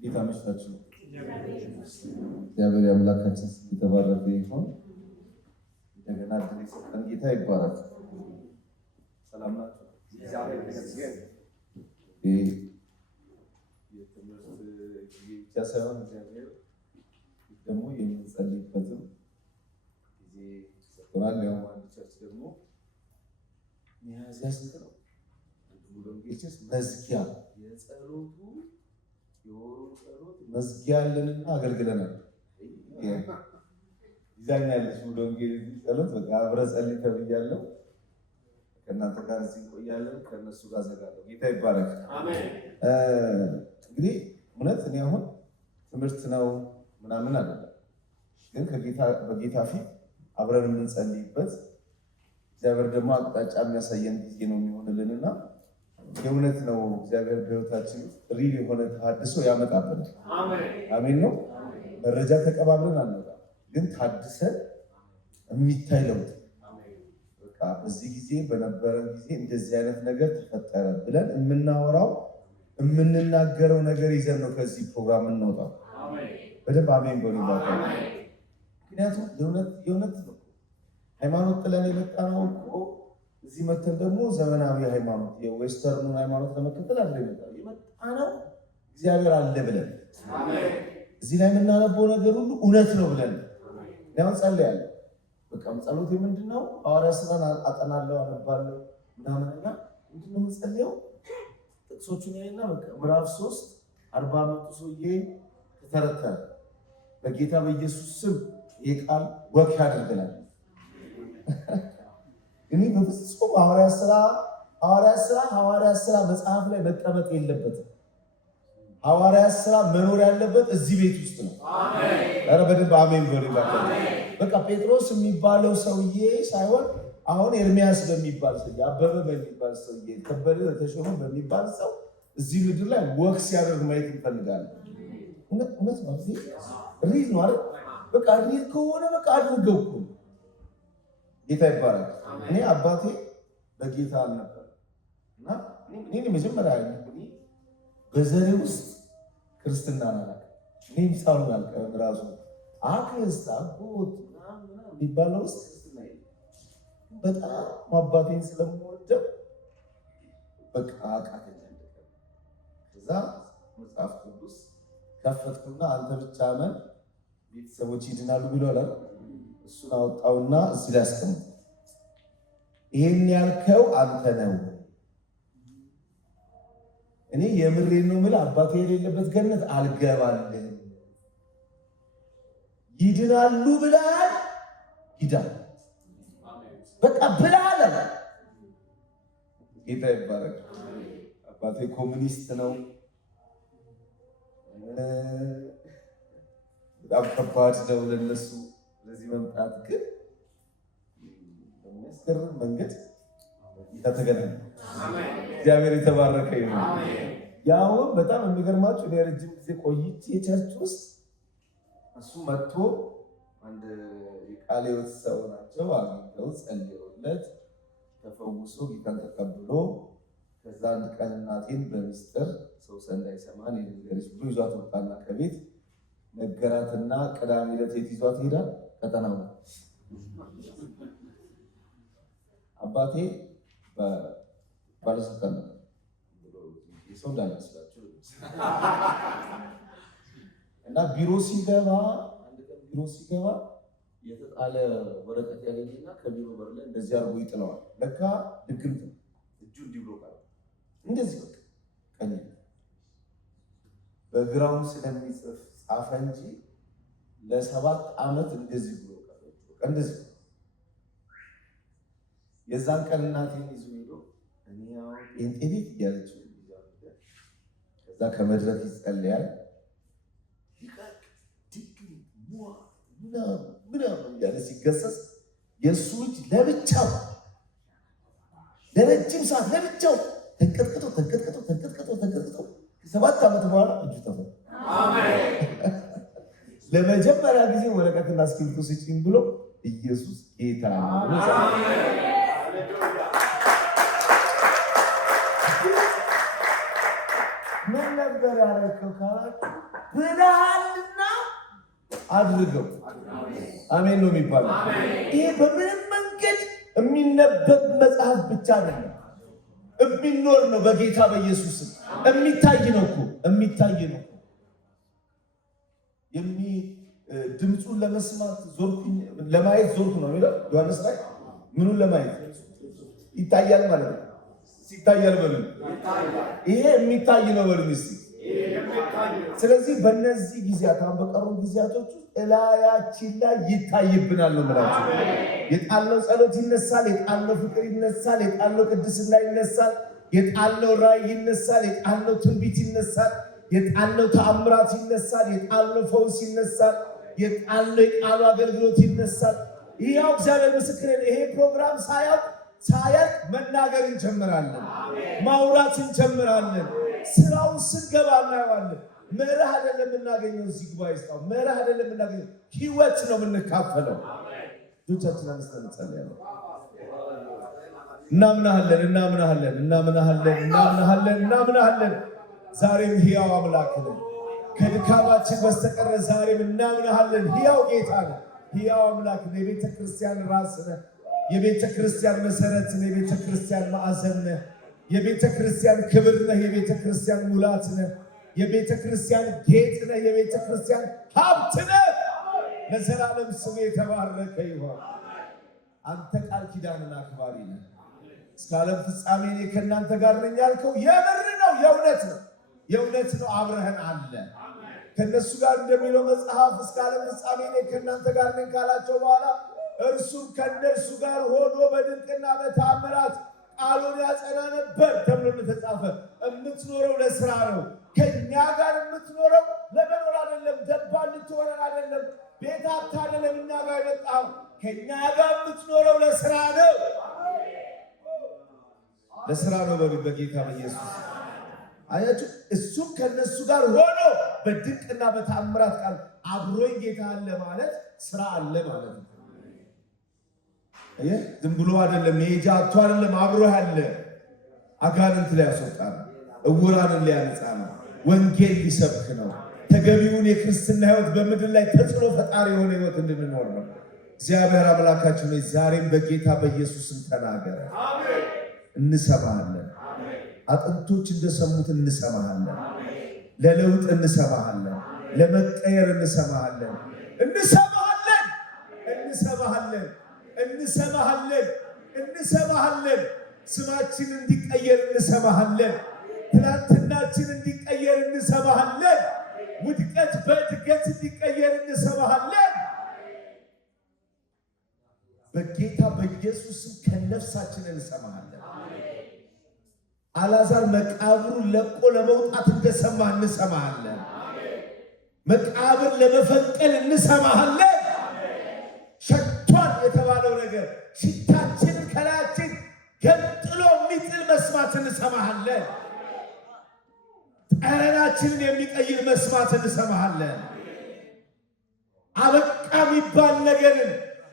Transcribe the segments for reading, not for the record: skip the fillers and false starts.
ጌታ ይመስገን። እግዚአብሔር አምላካችን የተባረከ ይሁን። እንደገና ድል የሰጠን ጌታ ይባረክ። ሰላም ናችሁ? እግዚአብሔር ይመስገን። የትምህርት ጊዜ ብቻ ሳይሆን እግዚአብሔር ደግሞ የምንጸልይበትም ጊዜ ሰጥቶናል። ያው አንድ ቸርች ደግሞ ሚያዝያ ስንት ነው? መዝጊያ የጸሎቱ የወሩ ጸሎት መዝጊያ ያለንና አገልግለናል። ይዛኛ ያለች ሙሉ ወንጌል ጸሎት በቃ አብረ ጸልይ ተብያለሁ። ከእናንተ ጋር እዚህ እንቆያለን። ከእነሱ ጋር ዘጋለሁ። ጌታ ይባረክ። እንግዲህ እውነት እኔ አሁን ትምህርት ነው ምናምን አይደለም፣ ግን በጌታ ፊት አብረን የምንጸልይበት እግዚአብሔር ደግሞ አቅጣጫ የሚያሳየን ጊዜ ነው የሚሆንልንና የእውነት ነው እግዚአብሔር በሕይወታችን ሪል የሆነ ተሐድሶ ያመጣብናል። አሜን ነው። መረጃ ተቀባብለን አንመጣም፣ ግን ታድሰን የሚታይ ለውጥ በቃ በዚህ ጊዜ በነበረን ጊዜ እንደዚህ አይነት ነገር ተፈጠረ ብለን የምናወራው የምንናገረው ነገር ይዘን ነው ከዚህ ፕሮግራም እንወጣው። በደንብ አሜን በሉ። ምክንያቱም የእውነት ነው ሃይማኖት ጥለን የመጣ ነው እኮ እዚህ መተን ደግሞ ዘመናዊ ሃይማኖት የዌስተርኑን ሃይማኖት ለመከተል አለ የመጣ ነው እግዚአብሔር አለ ብለን እዚህ ላይ የምናነበው ነገር ሁሉ እውነት ነው ብለን ያው ጸልያለሁ። በቃ ጸሎቴ ምንድነው? ሐዋርያ ሥራን አጠናለሁ አነባለሁ ምናምንና ምንድነው የምጸልየው? ጥቅሶቹን ያይና በቃ ምዕራፍ 3 40 ዓመቱ ሰውዬ ተተረተረ። በጌታ በኢየሱስ ስም የቃል ወክ ያደርገናል። እኔ በፍጹም ሐዋርያ ሥራ መጽሐፍ ላይ መቀመጥ የለበትም። ሐዋርያ ሥራ መኖር ያለበት እዚህ ቤት ውስጥ ነው። ኧረ በደንብ አሜን በሉ። በቃ ጴጥሮስ የሚባለው ሰውዬ ሳይሆን አሁን ኤርሚያስ በሚባል ሰው፣ አበበ በሚባል ሰውዬ፣ ከበደ ተሾመ በሚባል ሰው እዚህ ምድር ላይ ወክ ሲያደርግ ማየት እንፈልጋለን። እውነት ነው። ሪል ነው አይደል? በቃ ሪል ከሆነ በቃ አድርገው እኮ ጌታ ይባላል። እኔ አባቴ በጌታ አልነበር እና እኔ መጀመሪያ በዘሬ ውስጥ ክርስትና ናት። እኔም ሳሉን አልቀረም ራሱ አክስት አጎት የሚባለው ውስጥ ክርስትና በጣም አባቴን ስለምወደው በቃ አቃተኛ። ከዛ መጽሐፍ ቅዱስ ከፈትኩና አንተ ብቻ አመን ቤተሰቦች ይድናሉ ብሏል። እሱን አወጣውና እዚህ ላይ አስቀምጥ። ይሄን ያልከው አንተ ነው። እኔ የምሬን ነው የምልህ፣ አባቴ የሌለበት ገነት አልገባልህም። ይድናሉ ብለሃል፣ ሂዳል በቃ ብለሃል። ጌታ ይባረክ። አባቴ ኮሙኒስት ነው። በጣም ከባድ ነው ለነሱ ለዚህ መምጣት፣ ግን በሚያስገርም መንገድ ተገናኘ። እግዚአብሔር የተባረከ ይሁን። ያው በጣም የሚገርማችሁ ለረጅም ጊዜ ቆይቼ ቸርች ውስጥ እሱ መጥቶ አንድ የቃለ ሕይወት ሰው ናቸው አግኝተው ጸልየውለት ተፈውሶ ጌታን ተቀብሎ ከዛ አንድ ቀን እናቴን በምስጢር ሰው እንዳይሰማን የነገረች ብሎ ይዟት ወጣና ከቤት ነገራትና ቅዳሜ ዕለት የት ይዟት ሄዳል? ቀጠናው አባቴ ባለስልጣን ነው። ሰው እንዳይመስላችሁ እና ቢሮ ሲገባ የተጣለ ወረቀት ያገኝና ከቢሮ በር ላይ እንደዚህ አድርጎ ይጥለዋል። ለካ ድግምት ነው። እጁ እንዲህ ብሎ ቃል እንደዚህ በቃ ቀኝ በግራውን ስለሚጽፍ ጻፈ እንጂ ለ7 ዓመት እንደዚህ ብሎ ቃል እንደዚህ። የዛን ቀን እናቴን ይዞ ሄዶ እኔ ያው ጴንጤ ቤት እያለች ከዛ ከመድረክ ይጸልያል ምናምን እያለ ሲገሰጽ የእሱ እጅ ለብቻው ለረጅም ሰዓት ለብቻው ተንቀጥቅጦ 7 ዓመት በኋላ እጁ ተፈታ። ለመጀመሪያ ጊዜ ወረቀትና እስክሪብቶ ስጪኝ ብሎ ኢየሱስ ጌታ ነው። ምን ነበር ያደረከው ካላችሁ ብለሃልና አድርገው። አሜን ነው የሚባለው። ይሄ በምንም መንገድ የሚነበብ መጽሐፍ ብቻ አይደለም፣ የሚኖር ነው። በጌታ በኢየሱስ የሚታይ ነው እኮ የሚታይ ነው። ድምፁን ለመስማት ዞርኩኝ፣ ለማየት ዞርኩ ነው የሚለው ዮሐንስ ላይ። ምኑን ለማየት ይታያል ማለት ነው። ይታያል በሉ። ይሄ የሚታይ ነው በሉ እስቲ። ስለዚህ በእነዚህ ጊዜያት አሁን በቀሩ ጊዜያቶች እላያችን ላይ ይታይብናል ነው የምላችሁ። የጣልነው ጸሎት ይነሳል፣ የጣልነው ፍቅር ይነሳል፣ የጣልነው ቅድስና ይነሳል፣ የጣልነው ራእይ ይነሳል፣ የጣልነው ትንቢት ይነሳል፣ የጣልነው ተአምራት ይነሳል፣ የጣልነው ፈውስ ይነሳል፣ የጣልነው የቃሉ አገልግሎት ይነሳል። ይኸው እግዚአብሔር ምስክር። ይሄ ፕሮግራም ሳያልቅ መናገር እንጀምራለን፣ ማውራት እንጀምራለን። ስራውን ስንገባ እናየዋለን። መርህ አይደለም የምናገኘው እዚህ ጉባኤ ውስጥ መርህ አይደለም የምናገኘው፣ ህይወት ነው የምንካፈለው። ጆቻችን አንስተን እንጸልያለን። እናምናሃለን፣ እናምናሃለን፣ እናምናሃለን፣ እናምናሃለን፣ እናምናሃለን። ዛሬም ሕያው አምላክ ነህ። ከድካማችን በስተቀር ዛሬም እናምናሃለን። ሕያው ጌታ ነህ፣ ሕያው አምላክ ነህ። የቤተ ክርስቲያን ራስ ነህ፣ የቤተ ክርስቲያን መሰረት ነህ፣ የቤተ ክርስቲያን ማዕዘን ነህ፣ የቤተ ክርስቲያን ክብር ነህ፣ የቤተ ክርስቲያን ሙላት ነህ፣ የቤተ ክርስቲያን ጌጥ ነህ፣ የቤተ ክርስቲያን ሀብት ነህ። ለዘላለም ስሙ የተባረከ ይሆን። አንተ ቃል ኪዳንን አክባሪ ነህ። እስከ ዓለም ፍጻሜ እኔ ከእናንተ ጋር ነኝ ያልከው የምር ነው፣ የእውነት ነው፣ የእውነት ነው። አብረህን አለ። ከእነሱ ጋር እንደሚለው መጽሐፍ እስከ ዓለም ፍጻሜ እኔ ከእናንተ ጋር ነኝ ካላቸው በኋላ እርሱም ከእነርሱ ጋር ሆኖ በድንቅና በተአምራት ቃሉን ያጸና ነበር ተብሎ እንደተጻፈ የምትኖረው ለስራ ነው። ከእኛ ጋር የምትኖረው ለመኖር አይደለም። ደባል ልትሆነን አይደለም። ቤት አታደለም እኛ ጋር የመጣው ከእኛ ጋር የምትኖረው ለስራ ነው። ለስራ ነው በሉ በጌታ በኢየሱስ። አያችሁ፣ እሱም ከነሱ ጋር ሆኖ በድንቅና በተአምራት ቃል አብሮኝ ጌታ አለ ማለት ስራ አለ ማለት ነው። ዝም ብሎ አይደለም፣ መሄጃ አጥቶ አይደለም። አብሮ ያለ አጋንንት ሊያስወጣ ነው፣ እውራንን ሊያነጻ ነው፣ ወንጌል ሊሰብክ ነው። ተገቢውን የክርስትና ህይወት በምድር ላይ ተጽዕኖ ፈጣሪ የሆነ ህይወት እንድንኖር ነው። እግዚአብሔር አምላካችን ዛሬም በጌታ በኢየሱስም ተናገረ። እንሰማሃለን። አጥንቶች እንደሰሙት እንሰማሃለን። ለለውጥ እንሰማሃለን። ለመቀየር እንሰማሃለን። እንሰማሃለን። እንሰማሃለን። እንሰማሃለን። እንሰማሃለን። ስማችን እንዲቀየር እንሰማሃለን። ትናንትናችን እንዲቀየር እንሰማሃለን። ውድቀት በእድገት እንዲቀየር እንሰማሃለን። በጌታ በኢየሱስም ከነፍሳችን እንሰማሃለን። አልዓዛር መቃብሩን ለቆ ለመውጣት እንደሰማ እንሰማሃለን። መቃብር ለመፈንቀል እንሰማሃለን። ሸቷል የተባለው ነገር ሽታችንን ከላያችን ገንጥሎ የሚጥል መስማት እንሰማሃለን። ጠረናችንን የሚቀይር መስማት እንሰማሃለን። አበቃ የሚባል ነገርን፣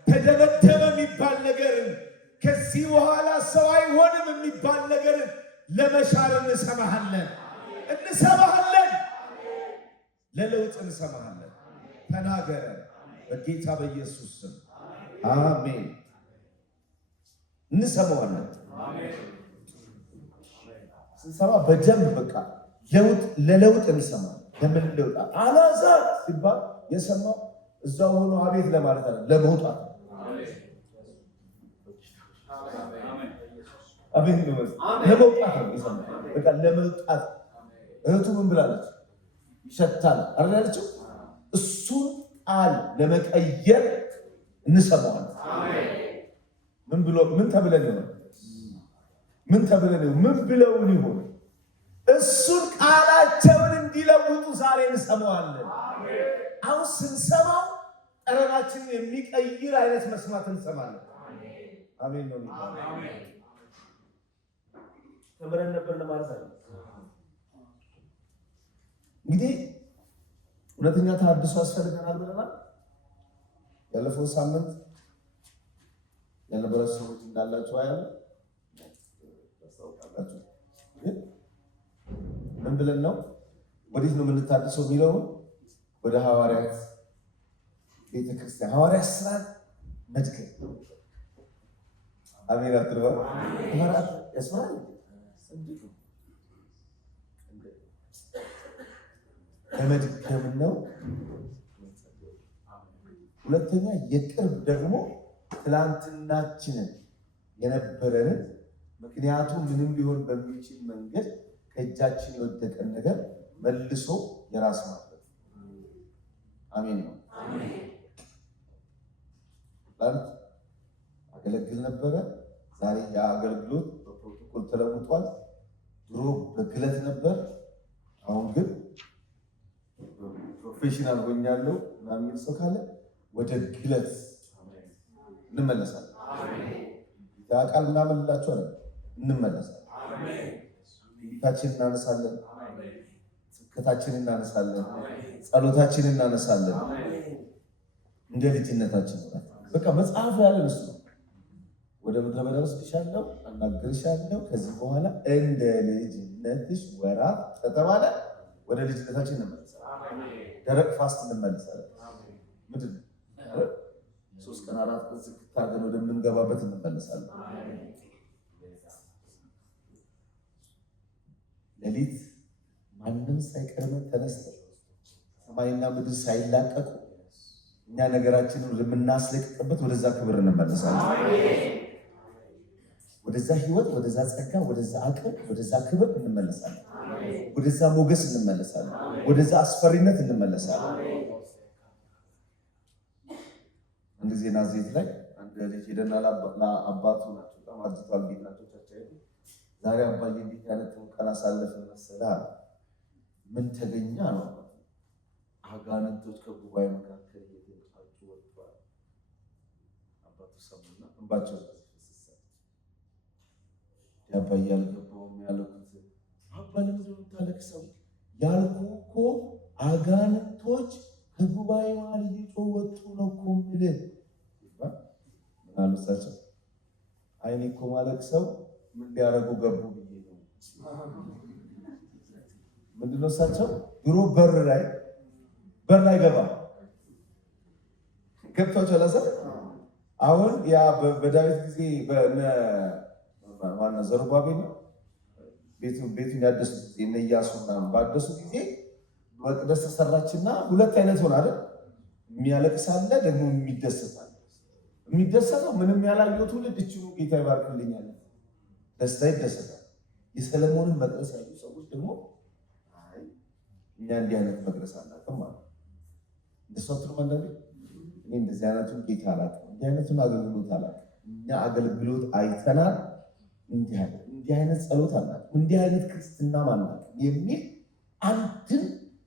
ተደመደመ የሚባል ነገርን፣ ከዚህ በኋላ ሰው አይሆንም የሚባል ነገርን ለመሻር እንሰማሃለን። እንሰማሃለን። ለለውጥ እንሰማሃለን። ተናገረን በጌታ በኢየሱስ ስም አሜን። እንሰማዋለን። ስንሰማ በደንብ በቃ ለለውጥ እንሰማለን። ለምን ለውጥ? አልዓዛር ሲባል የሰማው እዛው ሆኖ አቤት ለማለት አለ፣ ለመውጣት አቤት ለመውጣት ነው የሰማው። በቃ ለመውጣት እህቱ ምን ብላለች? ይሸታል አላለችው? እሱን ቃል ለመቀየር እንሰማዋለን። ምን ተብለን ነው? ምን ተብለን ነው? ምን ብለውን ይሆን? እሱን ቃላቸውን እንዲለውጡ ዛሬ እንሰማዋለን። አሁን ስንሰማው ጠረናችንን የሚቀይር አይነት መስማት እንሰማለን። አሜን ነው። ተምረን ነበር ለማለት አለ። እንግዲህ እውነተኛ ተሐድሶ ያስፈልገናል ብለናል። ያለፈው ሳምንት የነበረ ሰዎች እንዳላችሁ አያለ ታስታውቃላችሁ። ምን ብለን ነው ወዴት ነው የምንታድሰው የሚለውን ወደ ሐዋርያት ቤተክርስቲያን ሐዋርያት ስራን መድገም። አሜን አትልባ ሐዋርያት ያስፈራል። ለመድገም ነው። ሁለተኛ የቅርብ ደግሞ ትላንትናችንን የነበረንን ምክንያቱም ምንም ሊሆን በሚችል መንገድ ከእጃችን የወደቀን ነገር መልሶ የራስ ማድረግ። አሜን ነው። ትላንት አገለግል ነበረ። ዛሬ የአገልግሎት በፕሮቶኮል ተለውጧል። ድሮ በግለት ነበር፣ አሁን ግን ፕሮፌሽናል ሆኛለሁ የሚል ሰው ካለ ወደ ግለት እንመለሳለን። ቃል ምናምን ላችሁ አለ እንመለሳለን። ጌታችን እናነሳለን፣ ስብከታችንን እናነሳለን፣ ጸሎታችንን እናነሳለን። እንደ ልጅነታችን በቃ መጽሐፉ ያለን እሱ ነው። ወደ ምድረ በዳ ወስድሻለሁ፣ አናግርሻለሁ፣ ከዚህ በኋላ እንደ ልጅነትሽ ወራት ከተባለ ወደ ልጅነታችን እንመለሳለን። ደረቅ ፋስት እንመለሳለን። ምንድን ነው 3 ቀን 4 ቀን ዝግታ ግን ወደምንገባበት እንመለሳለን። ሌሊት ማንም ሳይቀርመን ተነስተን ሰማይና ምድር ሳይላቀቁ እኛ ነገራችንን ወደምናስለቅቅበት ወደዛ ክብር እንመለሳለን። ወደዛ ህይወት፣ ወደዛ ጸጋ፣ ወደዛ አቅም፣ ወደዛ ክብር እንመለሳለን። ወደዛ ሞገስ እንመለሳለን። ወደዛ አስፈሪነት እንመለሳለን። አንድ ጊዜ ናዝሬት ላይ አንድ ልጅ ሄደና ለአባቱ ናቸው በጣም አርጅቷል። ቤት ናቸው ቻቻይቱ ዛሬ አባዬ እንዴት አይነት ቀን አሳለፍን መሰለህ? ምን ተገኘ ነው? አጋንንቶች ከጉባኤ መካከል እየተንጫጩ ወጥተዋል። አባቱ ሰሙና እንባቸው አባዬ አልገባውም ያሉት። አባ ለምንድን ነው የምታለቅሰው? ያልኩህ እኮ አጋንንቶች ከጉባኤ መሀል እየጮሁ ወጡ ነው እኮ የምልህ። ምን አሉ እሳቸው? አይኔ እኮ ማለቅሰው ምን ሊያደርጉ ገቡ ብዬ ነው። ምንድን ነው እሳቸው? ድሮ በር ላይ ገባ ገብቷቸው ለሰ አሁን ያ በዳዊት ጊዜ ዋና ዘሩባቤል ነው ቤቱን ያደሱት ጊዜ እነ ኢያሱ ባደሱ ጊዜ መቅደስ ተሰራችና ሁለት አይነት ሆነ አይደል? የሚያለቅስ አለ፣ ደግሞ የሚደሰት አለ። የሚደሰተው ምንም ያላየው ትውልድ እችኑ ጌታ ይባርክልኛል ደስታ ይደሰታል። የሰለሞንን መቅደስ ያዩ ሰዎች ደግሞ አይ እኛ እንዲህ አይነት መቅደስ አናውቅም ማለት እንደሱ አትሉም? አንዳንዴ እኔ እንደዚህ አይነቱን ጌታ አላውቅም፣ እንዲህ አይነቱን አገልግሎት አላውቅም። እኛ አገልግሎት አይተናል፣ እንዲህ አይነት ጸሎት አናውቅም፣ እንዲህ አይነት ክርስትና አናውቅም የሚል አንድን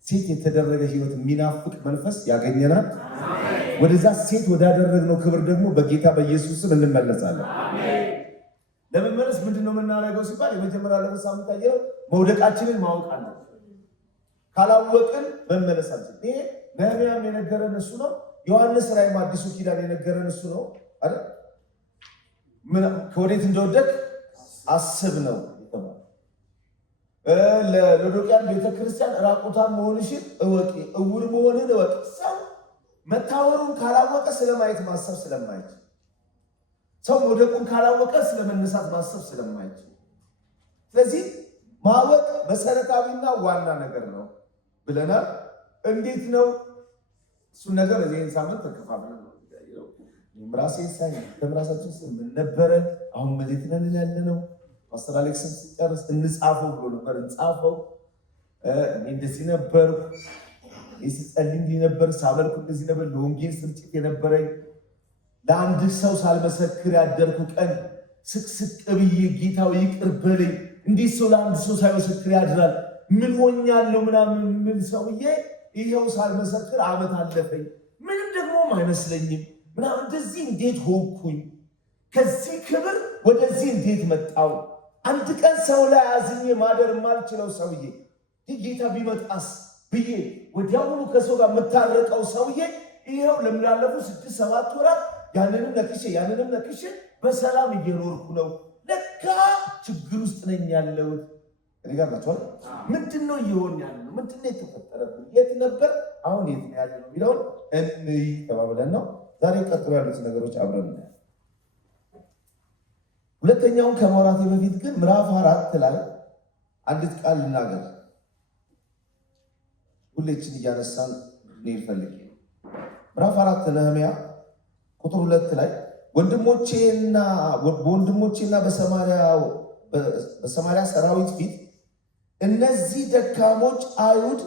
ሴት የተደረገ ህይወት የሚናፍቅ መንፈስ ያገኘናል። ወደዛ ሴት ወዳደረግነው ክብር ደግሞ በጌታ በኢየሱስ ስም እንመለሳለን። ለመመለስ ምንድነው የምናደርገው ሲባል የመጀመሪያ ለምሳሌ ታየው መውደቃችንን ማወቅ አለብን። ካላወቅን መመለሳችን ይሄ ነህምያም የነገረን እሱ ነው። ዮሐንስ ራእይም አዲሱ ኪዳን የነገረን እሱ ነው አይደል? ከወዴት እንደወደቅ አስብ ነው የተባለው። ለሎዶቅያን ቤተክርስቲያን ራቁታን መሆንሽን እወቂ፣ እውር መሆንን እወቂ። ሰው መታወሩን ካላወቀ ስለማየት ማሰብ ስለማይችል፣ ሰው መውደቁን ካላወቀ ስለመነሳት ማሰብ ስለማይችል፣ ስለዚህ ማወቅ መሰረታዊና ዋና ነገር ነው ብለናል። እንዴት ነው እሱን ነገር እዚህን ሳምንት ተከፋፍለን ነው ያየው። ራሴን ሳይ ተምራሳችን ምን ነበረ አሁን መሌት ነን ያለ ነው። ፓስተር አሌክስን ሲጨርስ እንጻፈው ብሎ ነበር። እንጻፈው እንደዚህ ነበር፣ ሲጸልይ እንዲህ ነበር፣ ሳመልክ እንደዚህ ነበር፣ ለወንጌል ስርጭት የነበረኝ ለአንድ ሰው ሳልመሰክር ያደርኩ ቀን ስቅስቅ ብዬ ጌታው ይቅር በለኝ፣ እንዴት ሰው ለአንድ ሰው ሳይመሰክር ያድራል? ምን ሆኛለሁ ምናምን ምን ሰውዬ ይኸው ሳልመሰክር ዓመት አለፈኝ፣ ምንም ደግሞ አይመስለኝም ምናምን እንደዚህ እንዴት ሆንኩኝ? ከዚህ ክብር ወደዚህ እንዴት መጣው? አንድ ቀን ሰው ላይ አዝኜ ማደር የማልችለው ሰውዬ ጌታ ቢመጣስ ብዬ ወዲያውኑ ከሰው ጋር የምታረቀው ሰውዬ ይኸው ለሚላለፉ 6-7 ወራት ያንንም ነክሼ በሰላም እየኖርኩ ነው። ለካ ችግር ውስጥ ነኝ ያለሁት። እኔ ጋር ናቸዋል። ምንድነው እየሆን ያለው? ምንድነው የተፈጠረብን? የት ነበር? አሁን የት ነው ያለነው የሚለውን እንይ ተባብለን ነው ዛሬ ቀጥሎ ያሉት ነገሮች አብረን እናያለን። ሁለተኛውን ከማውራቴ በፊት ግን ምዕራፍ 4 ላይ አንዲት ቃል ልናገር። ሁሌችን እያነሳን እንፈልግ። ምዕራፍ 4 ነህምያ ቁጥር 2 ላይ ወንድሞቼና በሰማርያ ሰራዊት ፊት እነዚህ ደካሞች አይሁድ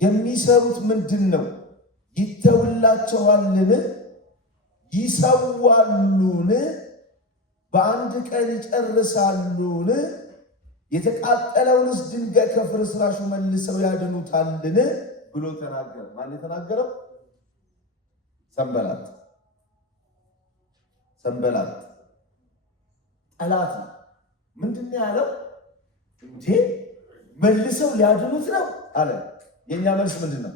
የሚሰሩት ምንድን ነው? ይተውላቸዋልን? ይሰዋሉን? በአንድ ቀን ይጨርሳሉን? የተቃጠለውንስ ድንጋይ ከፍርስራሹ መልሰው ያድኑታልን? ብሎ ተናገረ። ማን የተናገረው? ሰንበላጥ ጠላት ነው። ምንድን ነው ያለው? እንዴ መልሰው ሊያድኑት ነው አለ። የኛ መልስ ምንድን ነው?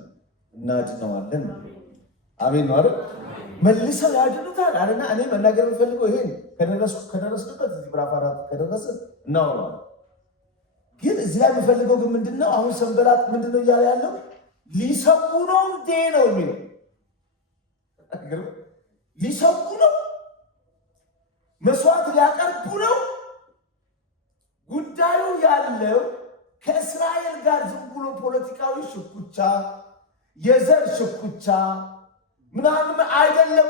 እናድነዋለን። አሜን ነው አይደል? መልሰው ያድኑታል አለና እኔ መናገር የምፈልገው ይሄን ከደረስንበት እዚህ ምዕራፍ 4 ከደረሰ እናወራለን። ግን እዚህ ላይ የምፈልገው ግን ምንድነው? አሁን ሰንበላጥ ምንድነው እያለ ያለው? ሊሰዉ ነው እንዴ ነው የሚለው። ሊሰዉ ነው፣ መስዋዕት ሊያቀርቡ ነው። ጉዳዩ ያለው ከእስራኤል ጋር ዝም ብሎ ፖለቲካዊ ሽኩቻ፣ የዘር ሽኩቻ ምናምን አይደለም።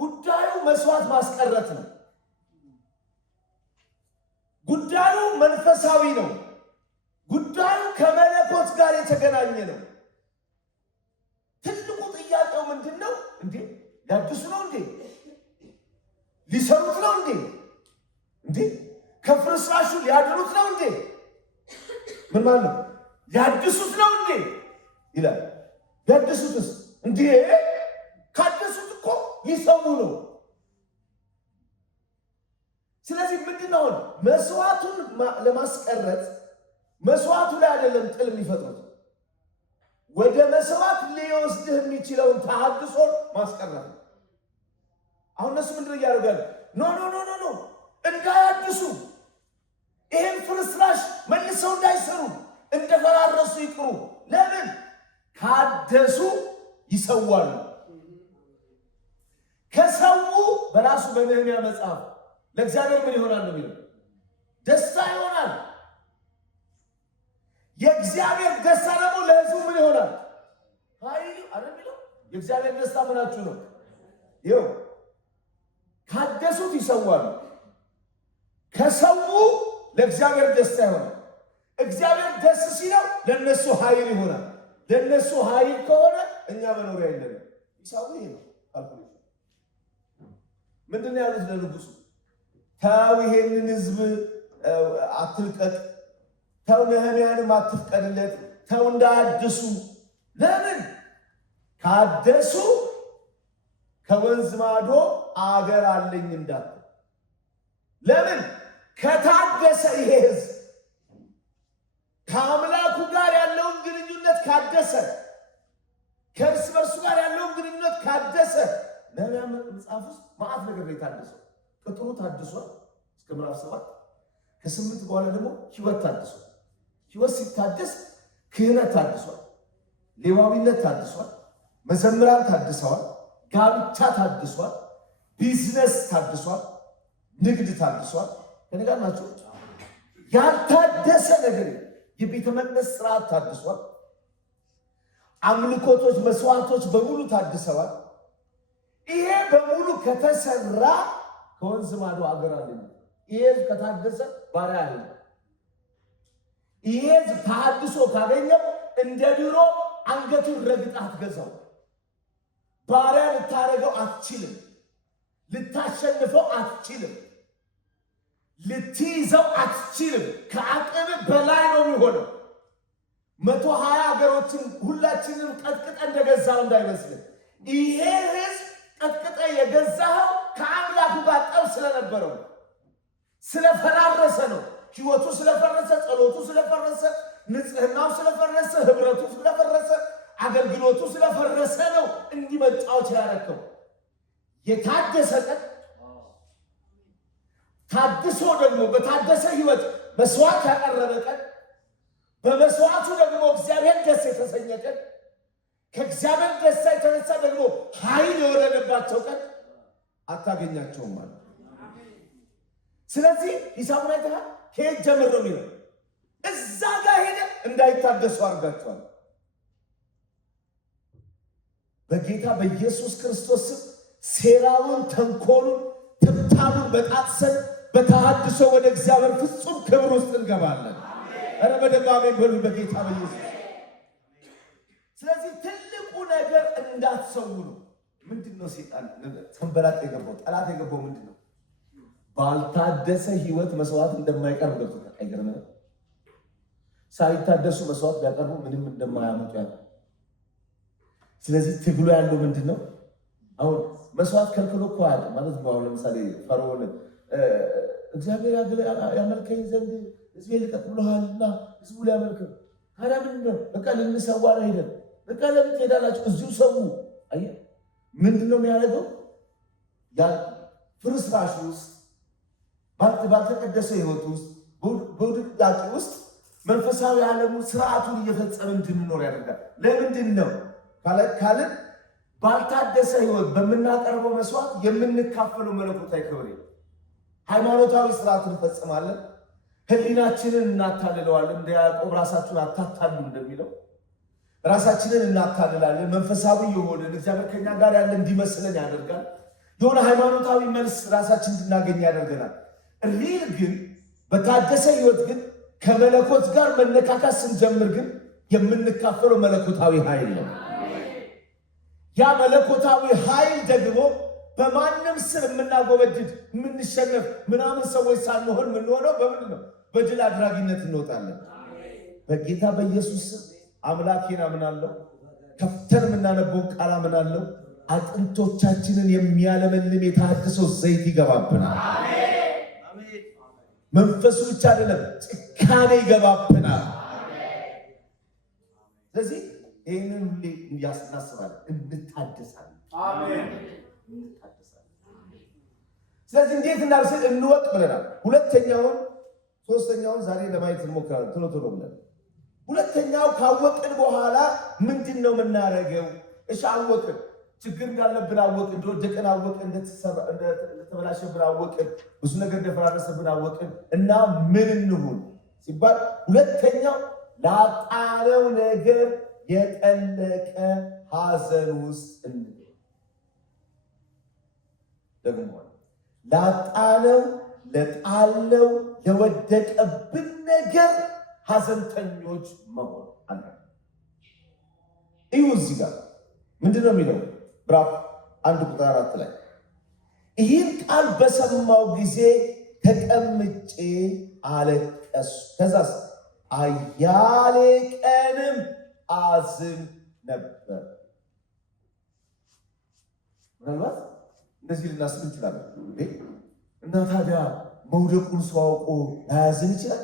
ጉዳዩ መስዋዕት ማስቀረት ነው። ጉዳዩ መንፈሳዊ ነው። ጉዳዩ ከመለኮት ጋር የተገናኘ ነው። ትልቁ ጥያቄው ምንድነው? እንዴ ሊያድሱ ነው እንዴ? ሊሰሩት ነው እንዴ? እንዴ ከፍርስራሹ ሊያድኑት ነው እንዴ? ምን ማለት ነው? ሊያድሱት ነው እንዴ ይላል። ሊያድሱትስ እንዴ? ካደሱት እኮ ሊሰሙ ነው። ስለዚህ ምንድነው መስዋዕቱን ለማስቀረት መስዋዕቱ ላይ አይደለም ጥል የሚፈጥሩት፣ ወደ መስዋዕት ሊወስድህ የሚችለውን ተሐድሶ ማስቀረት ነው። አሁን እነሱ ምንድነው እያደረጋሉ? ኖ እንዳያድሱ፣ ይሄን ፍርስራሽ መልሰው እንዳይሰሩ፣ እንደፈራረሱ ይቅሩ። ለምን? ካደሱ ይሰዋሉ። ከሰው በራሱ በነህምያ መጽሐፍ ለእግዚአብሔር ምን ይሆናል ነው የሚለው? ደስታ ይሆናል። የእግዚአብሔር ደስታ ደግሞ ለሕዝቡ ምን ይሆናል? ኃይል አይደል የሚለው? የእግዚአብሔር ደስታ ምናችሁ ነው? ይኸው ካደሱት ይሰዋሉ፣ ከሰው ለእግዚአብሔር ደስታ ይሆናል። እግዚአብሔር ደስ ሲለው ለነሱ ኃይል ይሆናል። ለነሱ ኃይል ከሆነ እኛ መኖሪያ የለንም። ይሳው ይሄ ነው ካልኩሌሽን። ምንድነው ያሉት ለንጉሱ? ተው ይሄንን ህዝብ አትልቀቅ፣ ተው ነህምያንም አትፍቀድለት፣ ተው እንዳያድሱ። ለምን? ካደሱ ከወንዝ ማዶ አገር አለኝ እንዳት። ለምን? ከታደሰ ይሄ ህዝብ ከአምላኩ ጋር ያለውን ግንኙነት ካደሰ፣ ከእርስ በርሱ ጋር ያለውን ግንኙነት ካደሰ። ነህምያ መጽሐፍ ውስጥ ማዕት ነገር ነው የታደሰው። ቅጥሩ ታድሷል እስከ ምዕራፍ 7። ከ8 በኋላ ደግሞ ህይወት ታድሷል። ህይወት ሲታደስ ክህነት ታድሷል፣ ሌዋዊነት ታድሷል፣ መዘምራን ታድሰዋል፣ ጋብቻ ታድሷል፣ ቢዝነስ ታድሷል፣ ንግድ ታድሷል። ከኔ ጋር ናቸው። ያልታደሰ ነገር የቤተ መቅደስ ስርዓት ታድሷል። አምልኮቶች፣ መስዋዕቶች በሙሉ ታድሰዋል። ይሄ በሙሉ ከተሰራ ከወንዝ ማዶ አገር አለ። ይሄ ከታደሰ ባሪያ አለ። ይሄ ታድሶ ካገኘው እንደ ድሮ አንገቱን ረግጣ አትገዛው። ባሪያ ልታረገው አትችልም። ልታሸንፈው አትችልም። ልትይዘው አትችልም። ከአቅም በላይ ነው የሚሆነው። 120 ሀገሮችን ሁላችንም ቀጥቅጠ እንደገዛው እንዳይመስልህ። ይሄ ህዝብ ቀጥቅጠ የገዛኸው ከአምላኩ ጋር ጠብ ስለነበረው ስለፈራረሰ ነው። ህይወቱ ስለፈረሰ፣ ጸሎቱ ስለፈረሰ፣ ንጽህናው ስለፈረሰ፣ ህብረቱ ስለፈረሰ፣ አገልግሎቱ ስለፈረሰ ነው እንዲመጣዎች ያደረከው። የታደሰ ቀን ታድሶ ደግሞ በታደሰ ህይወት መስዋዕት ያቀረበ ቀን፣ በመስዋዕቱ ደግሞ እግዚአብሔር ደስ የተሰኘ ቀን፣ ከእግዚአብሔር ደስታ የተነሳ ደግሞ ኃይል የወረደባቸው ቀን አታገኛቸውም ማለት። ስለዚህ ሂሳቡን አይተሃል። ከየት ጀምሮ ነው የሚለው? እዛ ጋር ሄደ እንዳይታደሱ አድርጋቸዋል። በጌታ በኢየሱስ ክርስቶስ ሴራውን፣ ተንኮሉን፣ ትብታቡን በጣጥሰን በተሐድሶ ወደ እግዚአብሔር ፍጹም ክብር ውስጥ እንገባለን። ኧረ በደንብ አሜን በሉ በጌታ በኢየሱስ። ስለዚህ ትልቁ ነገር እንዳትሰውሩ። ምንድነው ሰይጣን ተንበላጥ የገባው ጠላት የገባው ምንድነው? ባልታደሰ ህይወት መስዋዕት እንደማይቀርብ ገብቶታል። አይገርም? ሳይታደሱ መስዋዕት ቢያቀርቡ ምንም እንደማያመጡ ያለ። ስለዚህ ትግሉ ያለው ምንድነው? አሁን መስዋዕት ከልክሎ እኮ አያውቅም ማለት ነው። አሁን ለምሳሌ ፈርዖን እግዚአብሔር ያመልከኝ ዘንድ ህዝቤ ልቀቅ ብሎሃልና ህዝቡ ሊያመልክ ታዲያ ምንድነው? በቃ ልንሰዋ ነው ሄደን በቃ ለምን ትሄዳላችሁ? እዚሁ ሰው። አየህ ምንድነው የሚያደርገው? ያ ፍርስራሽ ውስጥ ባልተቀደሰ ህይወት ውስጥ በውድቃቄ ውስጥ መንፈሳዊ ዓለሙ ስርዓቱን እየፈጸመ እንድንኖር ያደርጋል። ለምንድን ነው ካልን ባልታደሰ ህይወት በምናቀርበው መስዋዕት የምንካፈለው መለኮታዊ ክብር ሃይማኖታዊ ስርዓትን እንፈጽማለን። ህሊናችንን እናታልለዋለን። እንደ ያዕቆብ ራሳችሁን አታታሉ እንደሚለው ራሳችንን እናታልላለን። መንፈሳዊ የሆነን እግዚአብሔር ከኛ ጋር ያለ እንዲመስለን ያደርጋል። የሆነ ሃይማኖታዊ መልስ ራሳችን እንድናገኝ ያደርገናል። ሪል ግን በታደሰ ህይወት ግን ከመለኮት ጋር መነካካት ስንጀምር ግን የምንካፈለው መለኮታዊ ኃይል ነው። ያ መለኮታዊ ኃይል ደግሞ በማንም ስር የምናጎበድድ የምንሸነፍ ምናምን ሰዎች ሳንሆን የምንሆነው በምንድን ነው? በድል አድራጊነት እንወጣለን። በጌታ በኢየሱስ አምላኬን አምናለሁ። ከፍተን የምናነበው ቃል አምናለሁ። አጥንቶቻችንን የሚያለመልም የተሐድሶ ዘይት ይገባብናል። መንፈሱ ብቻ አይደለም ጭካኔ ይገባብናል። ስለዚህ ይህንን ሁሌ እናስባለን፣ እንታደሳለን። ስለዚህ እንዴት እንዳልስል እንወቅ ብለናል። ሶስተኛውን ዛሬ ለማየት እንሞክራለን ቶሎ ቶሎ ብለን። ሁለተኛው ካወቅን በኋላ ምንድን ነው የምናደርገው? እሺ አወቅን፣ ችግር እንዳለብን አወቅን፣ እንደወደቅን አወቅን፣ እንደተበላሸብን አወቅን፣ ብዙ ነገር እንደፈራረሰብን አወቅን እና ምን እንሁን ሲባል ሁለተኛው ላጣነው ነገር የጠለቀ ሐዘን ውስጥ እንገባ። ደግሞ ላጣነው፣ ለጣለው፣ ለወደቀብን ነገር ሐዘንተኞች መሆን አለ። እዩ እዚህ ጋር ምንድነው የሚለው? ምዕራፍ 1:4 ላይ ይህን ቃል በሰማው ጊዜ ተቀምጬ አለቀሱ፣ ከዛስ አያሌ ቀንም አዝን ነበር። ምናልባት እንደዚህ ልናስብ እንችላለን። እና ታዲያ መውደቁን ሰው አውቆ ላያዝን ይችላል?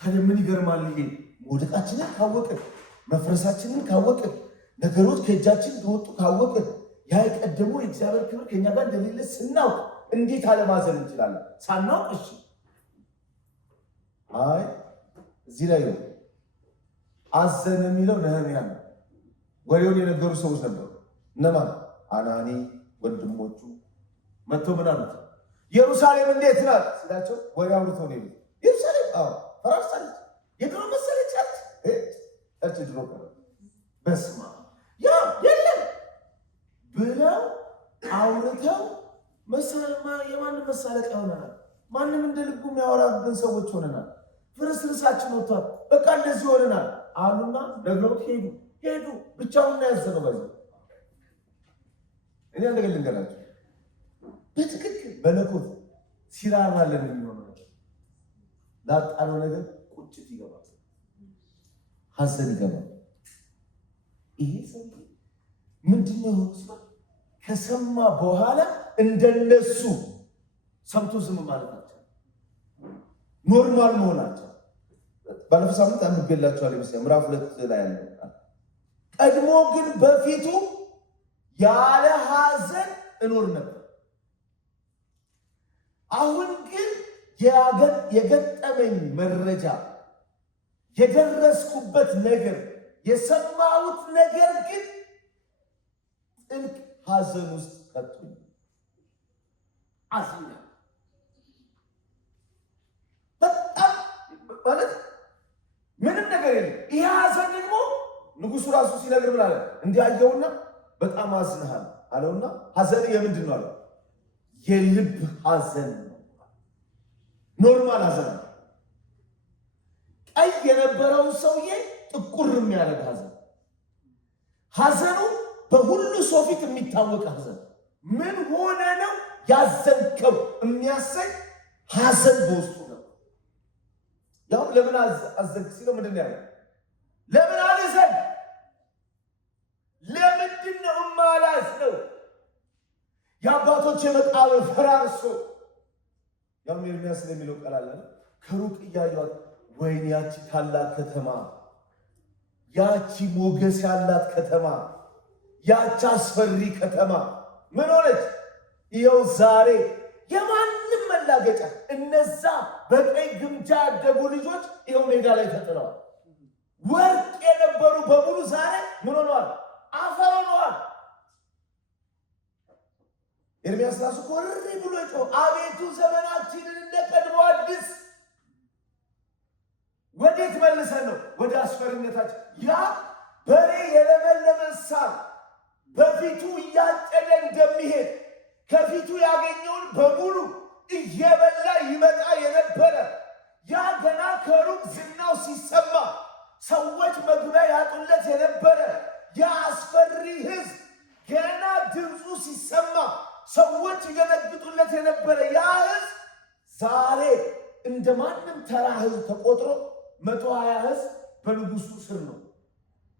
ታዲያ ምን ይገርማል? ይሄ መውደቃችንን ካወቅን፣ መፍረሳችንን ካወቅን፣ ነገሮች ከእጃችን እንደወጡ ካወቅን፣ ያ የቀደመው የእግዚአብሔር ክብር ከኛ ጋር እንደሌለ ስናውቅ እንዴት አለማዘን እንችላለን? ሳናውቅ እሺ፣ አይ እዚህ ላይ ነው አዘን የሚለው ነህምያ ነው። ወሬውን የነገሩ ሰዎች ነበሩ። እነማን? አናኒ ወንድሞቹ መጥተው ምን አሉት? ኢየሩሳሌም እንዴት ናት ሲላቸው ወሬ አውርተው ነው የሚሉት። ኢየሩሳሌም ፈራርሳለች፣ የድሮ መሰለች ቸርች ድሮ ቀረ፣ በስማ ያ የለም ብለው አውርተው የማንም መሳለቂያ ሆነናል። ማንም እንደ ልቡ የሚያወራብን ሰዎች ሆነናል። ፍርስርሳችን ወጥቷል። በቃ እንደዚህ ሆነናል አሉና ነግረውት ሄዱ። ብቻውን ያዘነው በዚህ እኔ አንድ ነገር ልንገራችሁ። በትክክል መለኮት ሲራራለን የሚሆነው ላጣነው ነገር ቁጭት ይገባል፣ ሐዘን ይገባል። ይሄ ሰው ምንድነው ከሰማ በኋላ እንደነሱ ሰምቶ ዝም ማለታቸው ኖርማል መሆናቸው ባለፈው ሳምንት አንብቤላችኋል ይመስላል። ምዕራፍ 2 ላይ ያለው ቀድሞ ግን በፊቱ ያለ ሐዘን እኖር ነበር። አሁን ግን የገጠመኝ መረጃ፣ የደረስኩበት ነገር፣ የሰማሁት ነገር ግን ጥልቅ ሐዘን ውስጥ ከቶኝ አዝኛ በጣም ማለት ምንም ነገር የለም። ይሄ ሐዘን ደግሞ ንጉሡ ራሱ ሲነግር ምን አለ? እንዲያየውና በጣም አዝነሃል አለውና ሐዘን የምንድን ነው አለው? የልብ ሐዘን ነው። ኖርማል ሐዘን ነው። ቀይ የነበረውን ሰውዬ ጥቁር የሚያደርግ ሐዘን። ሐዘኑ በሁሉ ሰው ፊት የሚታወቅ ሐዘን። ምን ሆነ ነው ያዘንከው የሚያሰኝ ሐዘን በውስጡ ነው። ያው ለምን አዘንክ ሲለው ምንድን ነው ያለው? ለምን አልዘን? ለምንድን ነው የማላዝነው? የአባቶች መቃብር ፈራርሶ ያው ኤርምያስ የሚለው ቃል አለ። ከሩቅ እያዩት ወይኔ ያቺ ታላቅ ከተማ፣ ያቺ ሞገስ ያላት ከተማ፣ ያቺ አስፈሪ ከተማ ምን ሆነች? ይኸው ዛሬ የማንም መላገጫ እነዛ በቀይ ግምጃ ያደጉ ልጆች ይኸው ሜዳ ላይ ተጥለዋል። ወርቅ የነበሩ በሙሉ ዛሬ ምን ሆነዋል? አፈር ሆነዋል። ኤርምያስ ራሱ ኮሪ ብሎ ጮኸ፣ አቤቱ ዘመናችንን እንደ ቀድሞ አድስ። ወዴት መልሰን ነው? ወደ አስፈሪነታችን። ያ በሬ የለመለመ ሳር በፊቱ እያጨደ እንደሚሄድ ከፊቱ ያገኘውን በሙሉ እየበላ ይመጣ የነበረ ያ ገና ከሩቅ ዝናው ሲሰማ ሰዎች መግቢያ ያጡለት የነበረ ያ አስፈሪ ሕዝብ ገና ድምፁ ሲሰማ ሰዎች ይገለግጡለት የነበረ ያ ሕዝብ ዛሬ እንደ ማንም ተራ ሕዝብ ተቆጥሮ 120 ሕዝብ በንጉሱ ስር ነው፣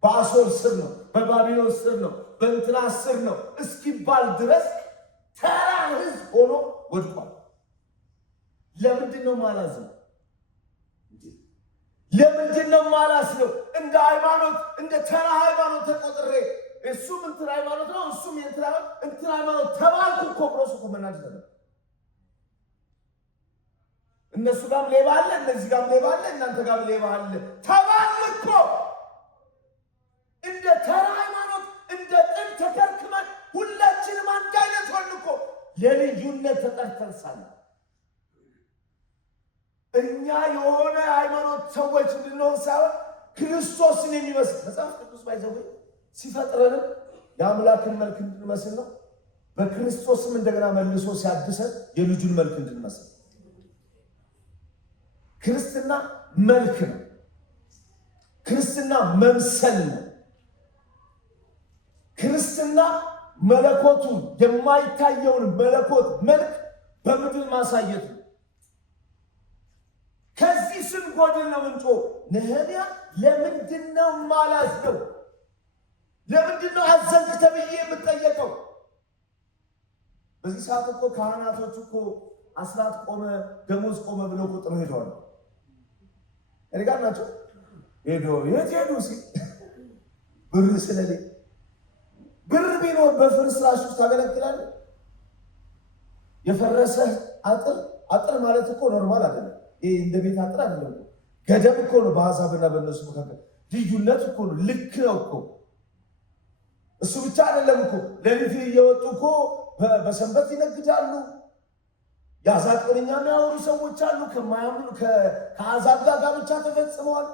በአሦር ስር ነው፣ በባቢሎን ስር ነው፣ በእንትና ስር ነው እስኪባል ድረስ ተራ ሕዝብ ሆኖ ወድቋል። ለምንድን ነው ማላዝነው? ለምንድን ነው ማላዝነው? እንደ ሃይማኖት እንደ ተራ ሃይማኖት ተቆጥሬ እሱም እንትን ሃይማኖት ነው እሱም እንትን ሃይማኖት ተባልኩ እኮ ብሎስ እኮ መናደድ አለ። እነሱ ጋርም ሌባ አለ፣ እነዚህ ጋርም ሌባ አለ፣ እናንተ ጋርም ሌባ አለ ተባልን እኮ። እንደ ተራ ሃይማኖት እንደ ጥል ተከርክመን ሁላችንም አንድ አይነት ሆን እኮ ለልዩነት ተጠርተን ሳለ እኛ የሆነ ሃይማኖት ሰዎች እንድንሆን ሳይሆን ክርስቶስን የሚመስል መጽሐፍ ቅዱስ ባይዘው ሲፈጥረንም የአምላክን መልክ እንድንመስል ነው። በክርስቶስም እንደገና መልሶ ሲያድሰን የልጁን መልክ እንድንመስል። ክርስትና መልክ ነው። ክርስትና መምሰል ነው። ክርስትና መለኮቱን የማይታየውን መለኮት መልክ በምድር ማሳየት ነው። ከዚህ ስንጎድል ነው ምንጮ ነህምያ ለምንድን ነው ማላዝነው? ለምንድን ነው አዘንክ ተብዬ የምጠየቀው? በዚህ ሰዓት እኮ ካህናቶች እኮ አስራት ቆመ፣ ደሞዝ ቆመ ብለው ቁጥር ሄደዋል። እኔ ጋር ናቸው። ሄዶ የት ሄዱ ሲል ብር ስለሌለ ብር ቢኖር በፍርስራሽ ውስጥ ታገለግላለህ። የፈረሰ አጥር ማለት እኮ ኖርማል አይደለም። ይሄ እንደ ቤት አጥር አይደለም። ገደብ እኮ ነው። በሐሳብና በእነሱ መካከል ልዩነት እኮ ነው። ልክ ነው እኮ። እሱ ብቻ አይደለም እኮ ሌሊት እየወጡ እኮ በሰንበት ይነግዳሉ። የአሕዛብ ጦረኛ የሚያወሩ ሰዎች አሉ። ከማያምኑ ከአሕዛብ ጋር ጋብቻ ተፈጽመዋል።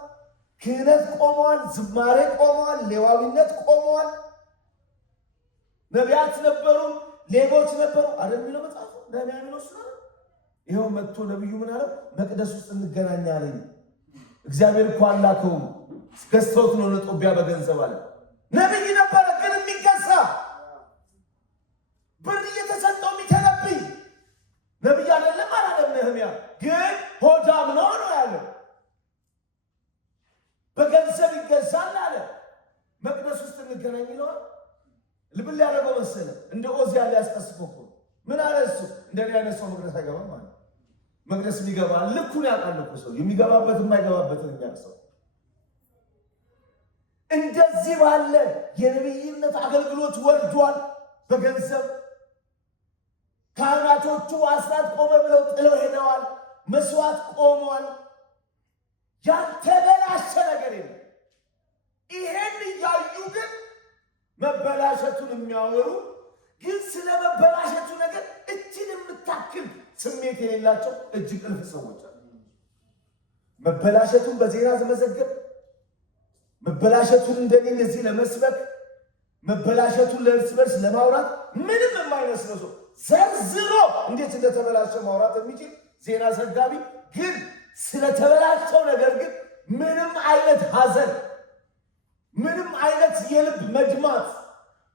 ክህነት ቆመዋል። ዝማሬ ቆመዋል። ሌዋዊነት ቆመዋል። ነቢያት ነበሩ፣ ሌቦች ነበሩ አይደል የሚለው መጽሐፍ ነቢያ የሚለው እሱ ነው። ይኸው መጥቶ ነቢዩ ምን አለው? መቅደስ ውስጥ እንገናኛለን። እግዚአብሔር እኮ አላከውም፣ ገዝተውት ነው ለጦቢያ በገንዘብ አለ። ነቢይ ነበረ ግን የሚገዛ ብር እየተሰጠው የሚተነብይ ነቢይ አይደለም አላለም ነህምያ። ግን ሆዳም ነው ያለው። በገንዘብ ይገዛል አለ። መቅደስ ውስጥ እንገናኝ ይለዋል። ልብል ያደረገው መሰለ እንደ ኦዚያ ሊያስቀስፈው እኮ ምን አለ እሱ? እንደኔ አይነት ሰው መቅደስ አይገባም ማለት መቅደስ የሚገባ ልኩን ያውቃል እኮ ሰው የሚገባበት የማይገባበትን የሚያውቅ እንደዚህ ባለ የነቢይነት አገልግሎት ወርዷል። በገንዘብ ካህናቶቹ አስራት ቆመ ብለው ጥለው ሄደዋል። መስዋዕት ቆመዋል። ያልተበላሸ ነገር የለም። ይሄን እያዩ ግን መበላሸቱን የሚያወሩ ግን ስለ መበላሸቱ ነገር እጅን የምታክል ስሜት የሌላቸው እጅግ እልፍ ሰዎች አሉ። መበላሸቱን በዜና ለመዘገብ፣ መበላሸቱን እንደኔ እዚህ ለመስበክ፣ መበላሸቱን ለእርስ በርስ ለማውራት ምንም የማይመስለው ሰው ዘርዝሮ እንዴት እንደተበላሸ ማውራት የሚችል ዜና ዘጋቢ ግን ስለተበላሸው ነገር ግን ምንም አይነት ሐዘን፣ ምንም አይነት የልብ መድማት፣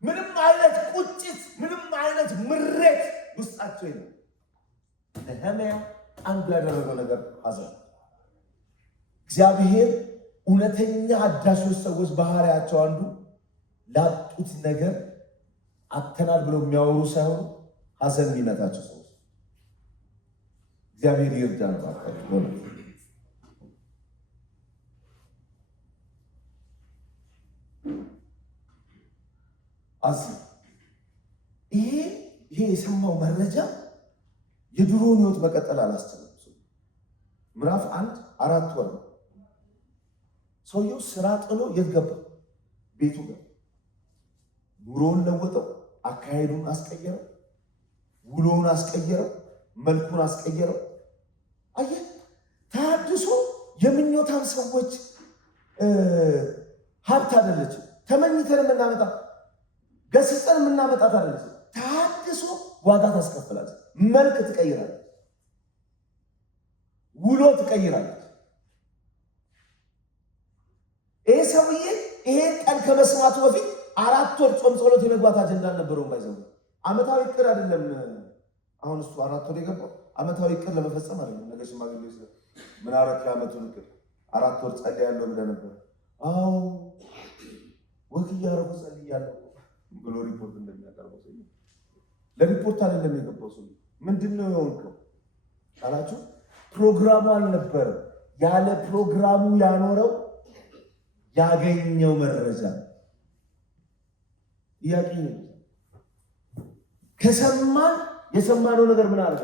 ምንም አይነት ቁጭት፣ ምንም አይነት ምሬት ውስጣቸው የለም። ነህምያ አንዱ ያደረገው ነገር ሐዘን። እግዚአብሔር እውነተኛ አዳሾች ሰዎች ባህሪያቸው አንዱ ላጡት ነገር አተናል ብለው የሚያወሩ ሳይሆኑ ሐዘን የሚመታቸው ሰዎች። እግዚአብሔር ይርዳን ባካችሁ። ይሄ የሰማው መረጃ የድሮውን ህይወት መቀጠል አላስተምም። ምዕራፍ 1 4 ወር ነው። ሰውየው ስራ ጥሎ የት ገባ? ቤቱ ገባ። ኑሮውን ለወጠው፣ አካሄዱን አስቀየረው፣ ውሎውን አስቀየረው፣ መልኩን አስቀየረው። አየህ፣ ተሐድሶ የምኞታም ሰዎች ሀብት አይደለችም። ተመኝተን የምናመጣት ገስጸን የምናመጣት አይደለችም። ተሐድሶ ዋጋ ታስከፍላለች፣ መልክ ትቀይራለች፣ ውሎ ትቀይራለች። ይህ ሰውዬ ይሄን ቀን ከመስማቱ በፊት 4 ወር ጾም ጸሎት የመግባት አጀንዳ አልነበረውም። ባይዘው ዓመታዊ እቅድ አይደለም። አሁን እሱ 4 ወር የገባው ዓመታዊ እቅድ ለመፈጸም አይደለም። ነገ ሽማግሌ ምን አረክ? ዓመቱን እቅድ 4 ወር ጸልያለሁ ብለህ ነበር። አዎ ወክ እያደረጉ ጸልያለሁ ብሎ ሪፖርት እንደሚያቀርበው ሰው ለሪፖርት አይደለም የገባው ሰው። ምንድን ነው የሆንከው አላችሁ? ፕሮግራሙ አልነበረም። ያለ ፕሮግራሙ ያኖረው ያገኘው መረጃ ጥያቄ ነው። ከሰማን የሰማነው ነገር ምን አለ?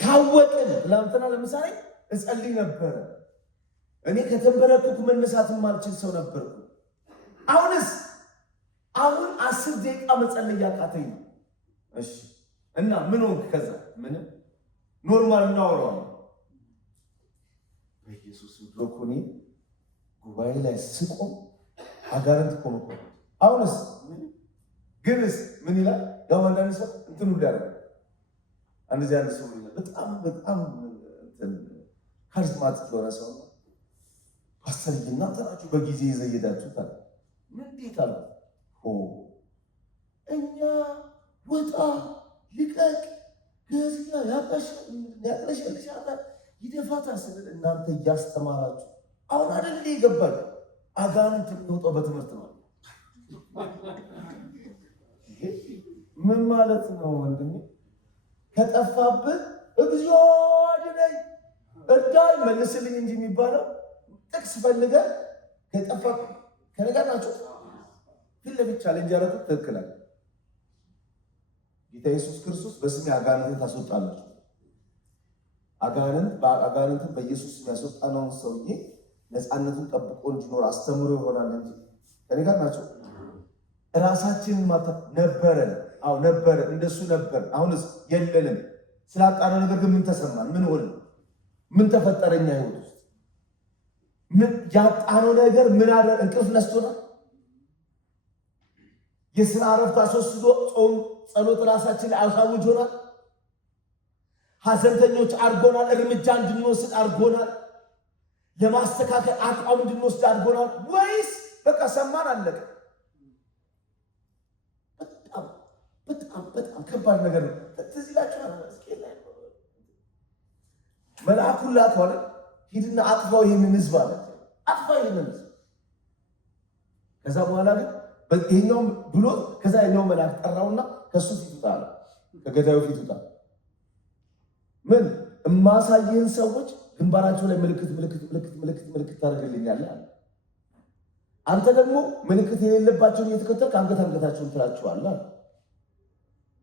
ካወቅን ትናንትና ለምሳሌ እጸልይ ነበረ። እኔ ከተንበረከኩ መነሳት የማልችል ሰው ነበርኩ። አሁን 10 ደቂቃ መጸለይ ያቃተኝ ነው። እሺ እና ምን ሆንክ? ከዛ ምንም ኖርማል እናወራዋለን። በኢየሱስ ድሮኮኒ ጉባኤ ላይ ስቆም አጋንንት እኮ ነው። አሁንስ ግንስ ምን ይላል? ያው አንዳንድ ሰው እንትን ሁሉ ያደርጋል። እንደዚህ ያለ ሰው በጣም ካሪዝማቲክ የሆነ ሰው ነው። ፓስተር እናንተ ናችሁ በጊዜ ይዘየዳችሁታል። እንዴት አለ እኛ ወጣ ልቀቅ ገዝያ ያቅለሽልሻታል ይደፋታል ስንል እናንተ እያስተማራችሁ አሁን አይደል ይገባል። አጋንንት የሚወጣው በትምህርት ነው። ምን ማለት ነው ወንድሜ? ከጠፋብህ እግዚኦ አድነኝ እርዳኝ መልስልኝ እንጂ የሚባለው ጥቅስ ፈልገህ ከጠፋብህ ከነገር ናቸው ፊት ለፊት ቻሌንጅ ያደረጉት ትክክል አለ። ጌታ ኢየሱስ ክርስቶስ በስሜ አጋንንትን ታስወጣላችሁ። አጋንንትን በኢየሱስ ስም ያስወጣነውን ሰውዬ ነፃነቱን ጠብቆ እንዲኖር አስተምሮ ይሆናል እንጂ ከነገር ናቸው። ራሳችንን ነበረን። አዎ ነበረን፣ እንደሱ ነበር። አሁንስ የለንም። ስላጣነው ነገር ግን ምን ተሰማን? ምን ሆነ? ምን ተፈጠረኛ ህይወት ውስጥ? ምን ያጣነው ነገር ምን አለ? እንቅልፍ ነስቶናል። የሥራ እረፍት አስወስዶ ጾም ጸሎት ራሳችን ላይ አሳውጆናል። ሐዘንተኞች አድርጎናል። እርምጃ እንድንወስድ አድርጎናል። ለማስተካከል አቋም እንድንወስድ አድርጎናል። ወይስ በቃ ሰማን አለቀ? በጣም ከባድ ነገር ነው። ትዝ ይላችኋል መልአኩን ላከው አለ፣ ሂድና አጥፋው ይህንን ህዝብ አለ። አጥፋው ይህንን ህዝብ። ከዛ በኋላ ግን ይሄኛውም ብሎ ከዛ የኛው መልአክ ጠራውና ከሱ ፊት ውጣ አለ፣ ከገዳዩ ፊት ውጣ። ምን እማሳይህን ሰዎች ግንባራቸው ላይ ምልክት ታደርግልኛለህ አለ። አንተ ደግሞ ምልክት የሌለባቸውን እየተከተልክ አንገታቸውን ትላቸዋለህ።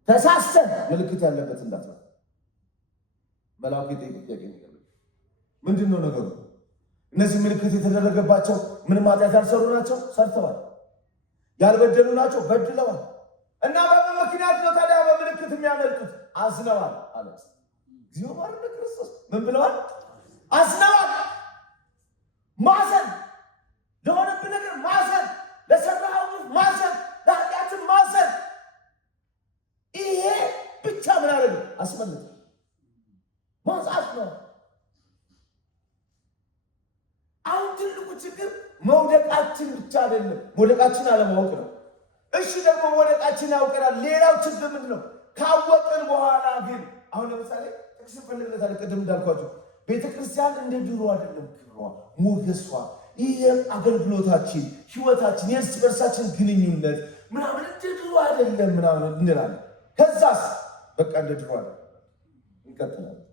ተሳስተህ ምልክት ያለበት እንዳትል። መልአኩ የጠየቀው ጥያቄ ምንድን ነው ነገሩ? እነዚህ ምልክት የተደረገባቸው ምንም ኃጢአት ያልሰሩ ናቸው? ሰርተዋል። ያልበደሉ ናቸው? በድለዋል። እና በምን ምክንያት ነው ታዲያ በምልክት የሚያመልጡት? አዝነዋል አለ እግዚኦ ማረነ ክርስቶስ። ምን ብለዋል? አዝነዋል። ማዘን፣ ለሆነብህ ነገር ማዘን፣ ለሰራኸው ማዘን፣ ለኃጢአትህ ማዘን። ይሄ ብቻ ምን አደረገ? አስመለጠ። ማዛት ነው። አሁን ትልቁ ችግር መውደቃችን ብቻ አይደለም፣ መውደቃችን አለማወቅ ነው። እሺ ደግሞ መውደቃችን ያውቀናል። ሌላው ችግር ምንድን ነው? ካወቅን በኋላ ግን አሁን ለምሳሌ ጥቅስ ፈልግለታል። ቅድም እንዳልኳቸው ቤተክርስቲያን እንደ ድሮ አይደለም። ክብሯ፣ ሞገሷ፣ ይህ አገልግሎታችን፣ ህይወታችን፣ የእርስ በርሳችን ግንኙነት ምናምን እንደ ድሮ አይደለም ምናምን እንላለን። ከዛስ በቃ እንደ ድሮ አይደለም እንቀጥላለን።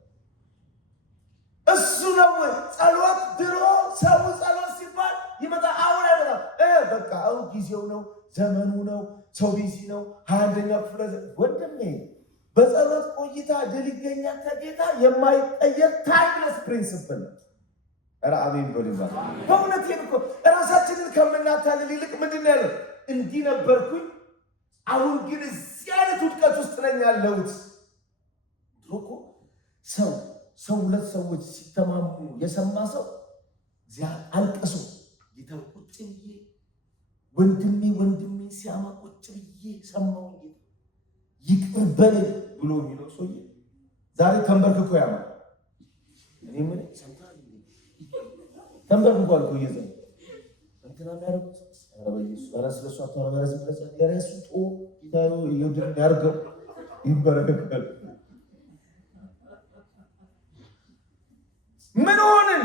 እሱ ነው ጸሎት። ድሮ ሰው ጸሎት ሲባል ይመጣ፣ አሁን አይመጣም። በቃ አሁን ጊዜው ነው፣ ዘመኑ ነው፣ ሰው ቢዚ ነው። 21ኛው ክፍለ ወንድሜ በጸሎት ቆይታ ድል ይገኛል ከጌታ። የማይቀየር ታይምለስ ፕሪንሲፕል ነው። ኧረ አሜን በሉ። በእውነቴን እኮ ራሳችንን ከምናታልል ይልቅ ምንድን ነው ያለው? እንዲህ ነበርኩኝ፣ አሁን ግን እዚህ አይነት ውድቀት ውስጥ ነኝ ያለሁት። ድሮ እኮ ሰው ሁለት ሰዎች ሲተማሙ የሰማ ሰው እዚያ አልቀሶ ጌታ ቁጭ ብዬ ወንድሜ ሲያማ ቁጭ ብዬ ሰማው ይቅር በለኝ ብሎ የሚለው ሰውዬ ዛሬ ተንበርክኮ ያማ። እኔ ምን ተንበርክኮ አልኩ እየዘ እንትና ያረጉት በኢየሱስ በራስለሱ አታረጋዝ ብለጽ ለራሱ ጦ ጌታዬ ይወድን ያርገው ይበረከከል። ምን ሆንን?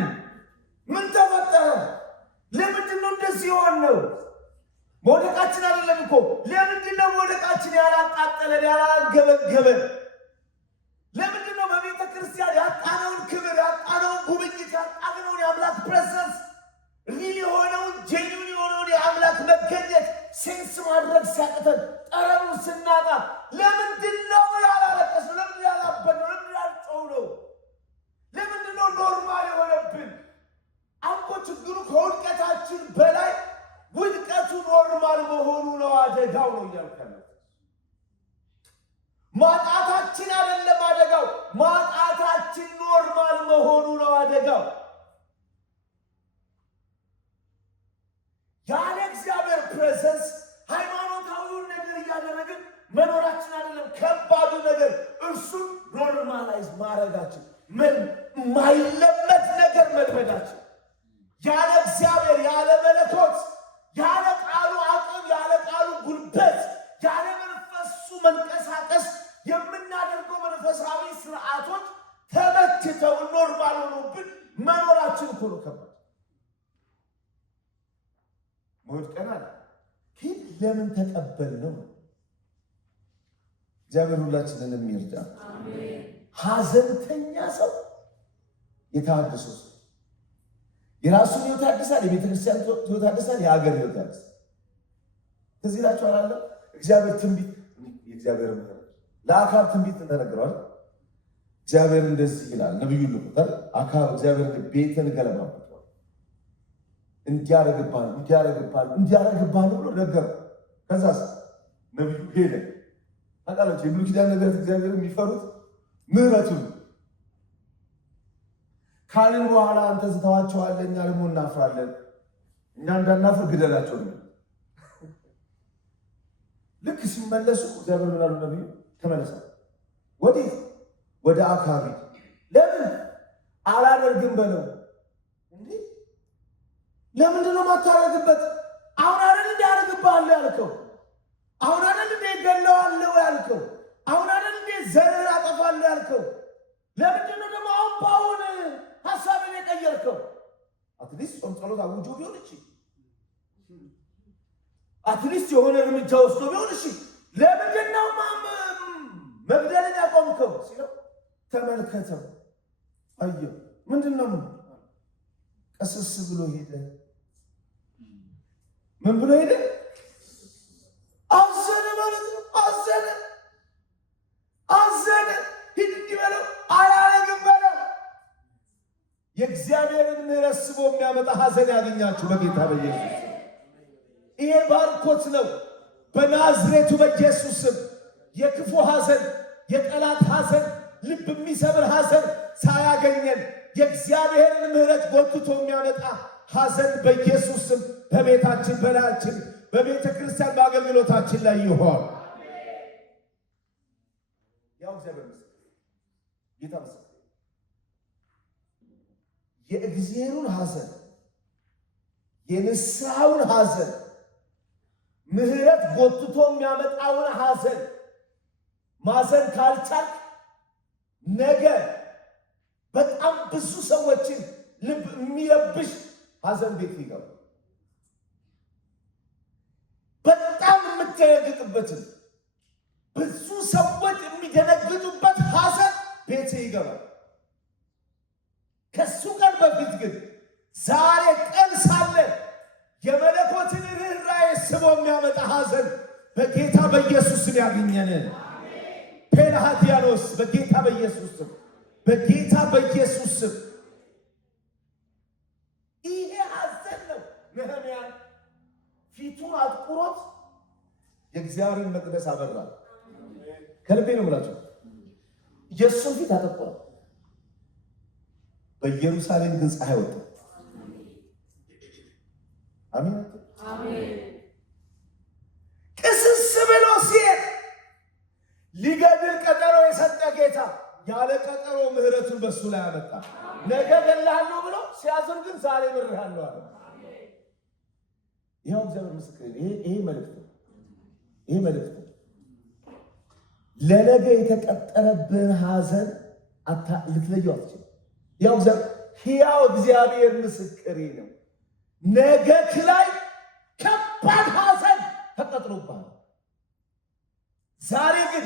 ምን ተፈጠረ? ለምንድን ነው እንደዚህ የሆነው? መውደቃችን አይደለም እኮ። ለምንድን ነው መውደቃችን ያላቃጠለን ያላገበገበን? ለምንድን ነው በቤተ ክርስቲያን ያጣነውን ክብር፣ ያጣነውን ጉብኝት፣ ያጣነውን የአምላክ ፕሬዘንስ፣ ሪል የሆነውን ጄኒውን የሆነውን የአምላክ መገኘት ሴንስ ማድረግ ሲያቅተን፣ ጠረኑን ስናጣ ለምንድን ነው ያላለቀስነው? ለምንድን ያላበድነው? ለምንድን ያልጮህነው? ለምንድን ነው ኖርማል የሆነብን? አንኮ ችግሩ ከውድቀታችን በላይ ውድቀቱ ኖርማል መሆኑ ነው። አደጋው ነው እያልከለ ማጣታችን አይደለም አደጋው፣ ማጣታችን ኖርማል መሆኑ ነው አደጋው። ያለ እግዚአብሔር ፕሬዘንስ ሃይማኖታዊውን ነገር እያደረግን መኖራችን አይደለም ከባዱ ነገር፣ እርሱን ኖርማላይዝ ማድረጋችን፣ ማይለመድ ነገር መልመዳችን። ያለ እግዚአብሔር፣ ያለ መለኮት፣ ያለ ቃሉ አቅም፣ ያለ ቃሉ ጉልበት፣ ያለ መንፈሱ መንቀሳቀስ የምናደርገው መንፈሳዊ ስርዓቶች ተመትተው ኖርማል ሆኖብን መኖራችን እኮ ነው ከባድ። ወድቀናል፣ ግን ለምን ተቀበልነው? እግዚአብሔር ሁላችንን የሚርዳ። ሐዘንተኛ ሰው የተሃድሶ ሰው የራሱን ሕይወት ያድሳል፣ የቤተክርስቲያን ሕይወት ያድሳል፣ የሀገር ሕይወት ያድሳል። ከዚህ ላችሁ አላለ እግዚአብሔር ትንቢት የእግዚአብሔር ለአካብ ትንቢት ተነግሯል። እግዚአብሔር እንደዚህ ይላል፣ ነብዩ ልቁታል አካብ እግዚአብሔር ቤትን ገለባብቷል፣ እንዲያረግባል ብሎ ነገር። ከዛስ ነብዩ ሄደ። ታውቃላችሁ የብሉይ ኪዳን ነቢያት እግዚአብሔር የሚፈሩት ምህረቱን ካልን በኋላ አንተ ዝተዋቸዋለህ፣ እኛ ደግሞ እናፍራለን፣ እኛ እንዳናፍር ግደላቸው ነው። ልክ ሲመለሱ እግዚአብሔር ምን አሉ? ነብዩ ተመለሰ። ወዴት? ወደ አካባቢ። ለምን አላደርግም በለው። እንዴ ለምንድን ነው የማታደርግበት? አሁን አይደል እንዲያደርግብሃለሁ ያልከው? አሁን አይደል እንዴ ገለዋለሁ ያልከው? አሁን አይደል እንዴ ዘር አጠፋለሁ ያልከው? ለምንድን ነው ደግሞ አሁን ባሁን ሐሳብን የቀየርከው? አትሊስት ጾም ጸሎት አውጆ ቢሆን እሺ፣ አትሊስት የሆነ እርምጃ ወስዶ ቢሆን እሺ። ለምንድን ነው መግደልን ያቆምከው ሲለው ተመልከተው፣ አየው። ምንድን ነው ቀስስ ብሎ ሄደ። ምን ብሎ ሄደ? አዘነ ማለት ነው። አዘነ። ሂድ እንዲህ በለው፣ አላረግም በለው። የእግዚአብሔርን ምሕረት ስቦ ሐዘን ያገኛችሁ በጌታ በኢየሱስ። ይሄ ባርኮት ነው። በናዝሬቱ በኢየሱስ ስም የክፉ ሐዘን፣ የጠላት ሐዘን፣ ልብ የሚሰብር ሐዘን ሳያገኘን የእግዚአብሔርን ምሕረት ጎትቶ የሚያመጣ ሐዘን በኢየሱስ ስም በቤታችን፣ በላያችን፣ በቤተ ክርስቲያን፣ በአገልግሎታችን ላይ ይሆን። ያው እግዚአብሔር ምስክር፣ ጌታ ምስክር፣ የእግዚአብሔርን ሐዘን፣ የንስሐውን ሐዘን፣ ምሕረት ጎትቶ የሚያመጣውን ሐዘን ማዘን ካልቻል ነገ በጣም ብዙ ሰዎችን ልብ የሚረብሽ ሐዘን ቤት ይገባ። በጣም የምትደነግጥበትን ብዙ ሰዎች የሚደነግጡበት ሐዘን ቤት ይገባል። ከሱ ቀን በፊት ግን ዛሬ ቀን ሳለ የመለኮትን ርኅራኄ ስቦ የሚያመጣ ሐዘን በጌታ በኢየሱስ ስም ያገኘን። ፔላሃዲያኖስ በጌታ በኢየሱስ ስም፣ በጌታ በኢየሱስ ስም። ይሄ ሐዘን ነው ነህምያን ፊቱን አጥቁሮት የእግዚአብሔርን መቅደስ አበራ። ከልቤ ነው የምላቸው። የእሱን ፊት አጠቆረ። በኢየሩሳሌም ግን ፀሐይ ወጣ። አሜን አሜን። ቅስስ ብሎ ሲሄድ ሊገድል ቀጠሮ የሰጠ ጌታ ያለ ቀጠሮ ምሕረቱን በሱ ላይ አመጣ። ነገ እገልሃለሁ ብሎ ሲያዝን ግን ዛሬ ምሬሃለሁ አለ። ይኸው እግዚአብሔር ምስክር። ይሄ መልእክት ነው። ይሄ መልእክት ነው። ለነገ የተቀጠረብን ሐዘን ልትለየው አትችልም። ያው ሕያው እግዚአብሔር ምስክሬ ነው። ነገክ ላይ ከባድ ሐዘን ተቀጥሮብሃል። ዛሬ ግን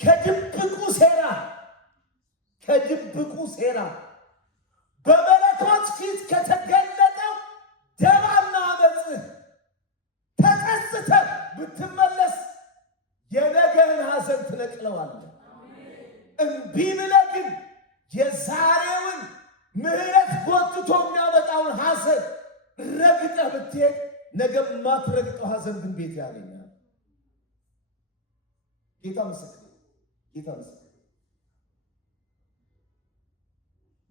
ከድብቁ ሴራ በመለኮት ፊት ከተገለጠው ደባና አመፅህ ተጸጽተህ ብትመለስ የነገህን ሐዘን ትነቅለዋለህ። እምቢ ብለህ ግን የዛሬውን ምሕረት ጎትቶ የሚያመጣውን ሐዘን ረግጠህ ብትሄድ ነገ ማትረግጠው ሐዘን ግን ቤት ያገኛል። ጌታ ምስክር፣ ጌታ ምስክር።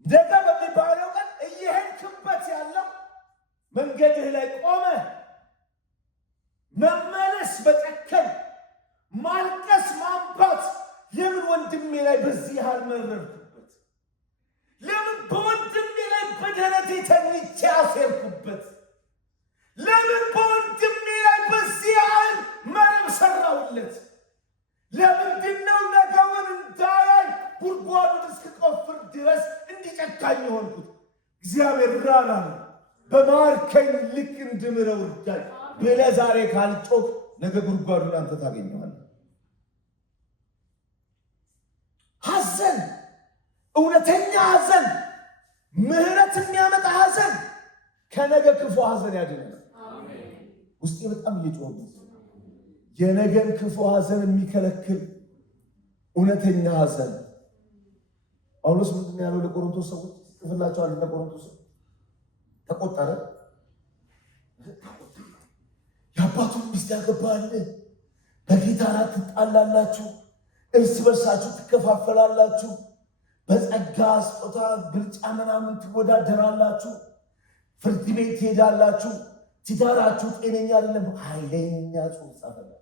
ነገ በሚባለው ቀን እየሄድክበት ያለው መንገድህ ላይ ቆመህ መመለስ፣ በጨከን ማልቀስ፣ ማንባት። ለምን ወንድሜ ላይ በዚህ ያህል መረርኩበት? ለምን በወንድሜ ላይ በደረቴ ተኝቼ አሴርኩበት? ለምን በወንድሜ ላይ በዚህ ያህል መረብ ሰራውለት? ለምንድነው ነገውን እንዳያይ ጉድጓዱን እስክቆፍር ድረስ እንዲጨካኝ የሆንኩት? እግዚአብሔር ራራ በማርከኝ ልክ እንድምረው እርዳኝ ብለህ ዛሬ ካልጮክ ነገ ጉድጓዱን አንተ ታገኘዋለህ። ሐዘን፣ እውነተኛ ሐዘን፣ ምሕረት የሚያመጣ ሐዘን ከነገ ክፉ ሐዘን ያድነናል። ውስጤ በጣም እየጮኸብኝ የነገን ክፉ ሐዘን የሚከለክል እውነተኛ ሐዘን። ጳውሎስ ምንድን ነው ያለው ለቆሮንቶስ ሰዎች? ጽፍላቸው አለ። ለቆሮንቶስ ተቆጠረ። የአባቱን ሚስት ያገባል፣ በጌታ ራት ትጣላላችሁ፣ እርስ በርሳችሁ ትከፋፈላላችሁ፣ በጸጋ ስጦታ ብልጫ ምናምን ትወዳደራላችሁ፣ ፍርድ ቤት ትሄዳላችሁ፣ ትዳራችሁ ጤነኛ አይደለም። ኃይለኛ ጽሑፍ ጻፈላችሁ።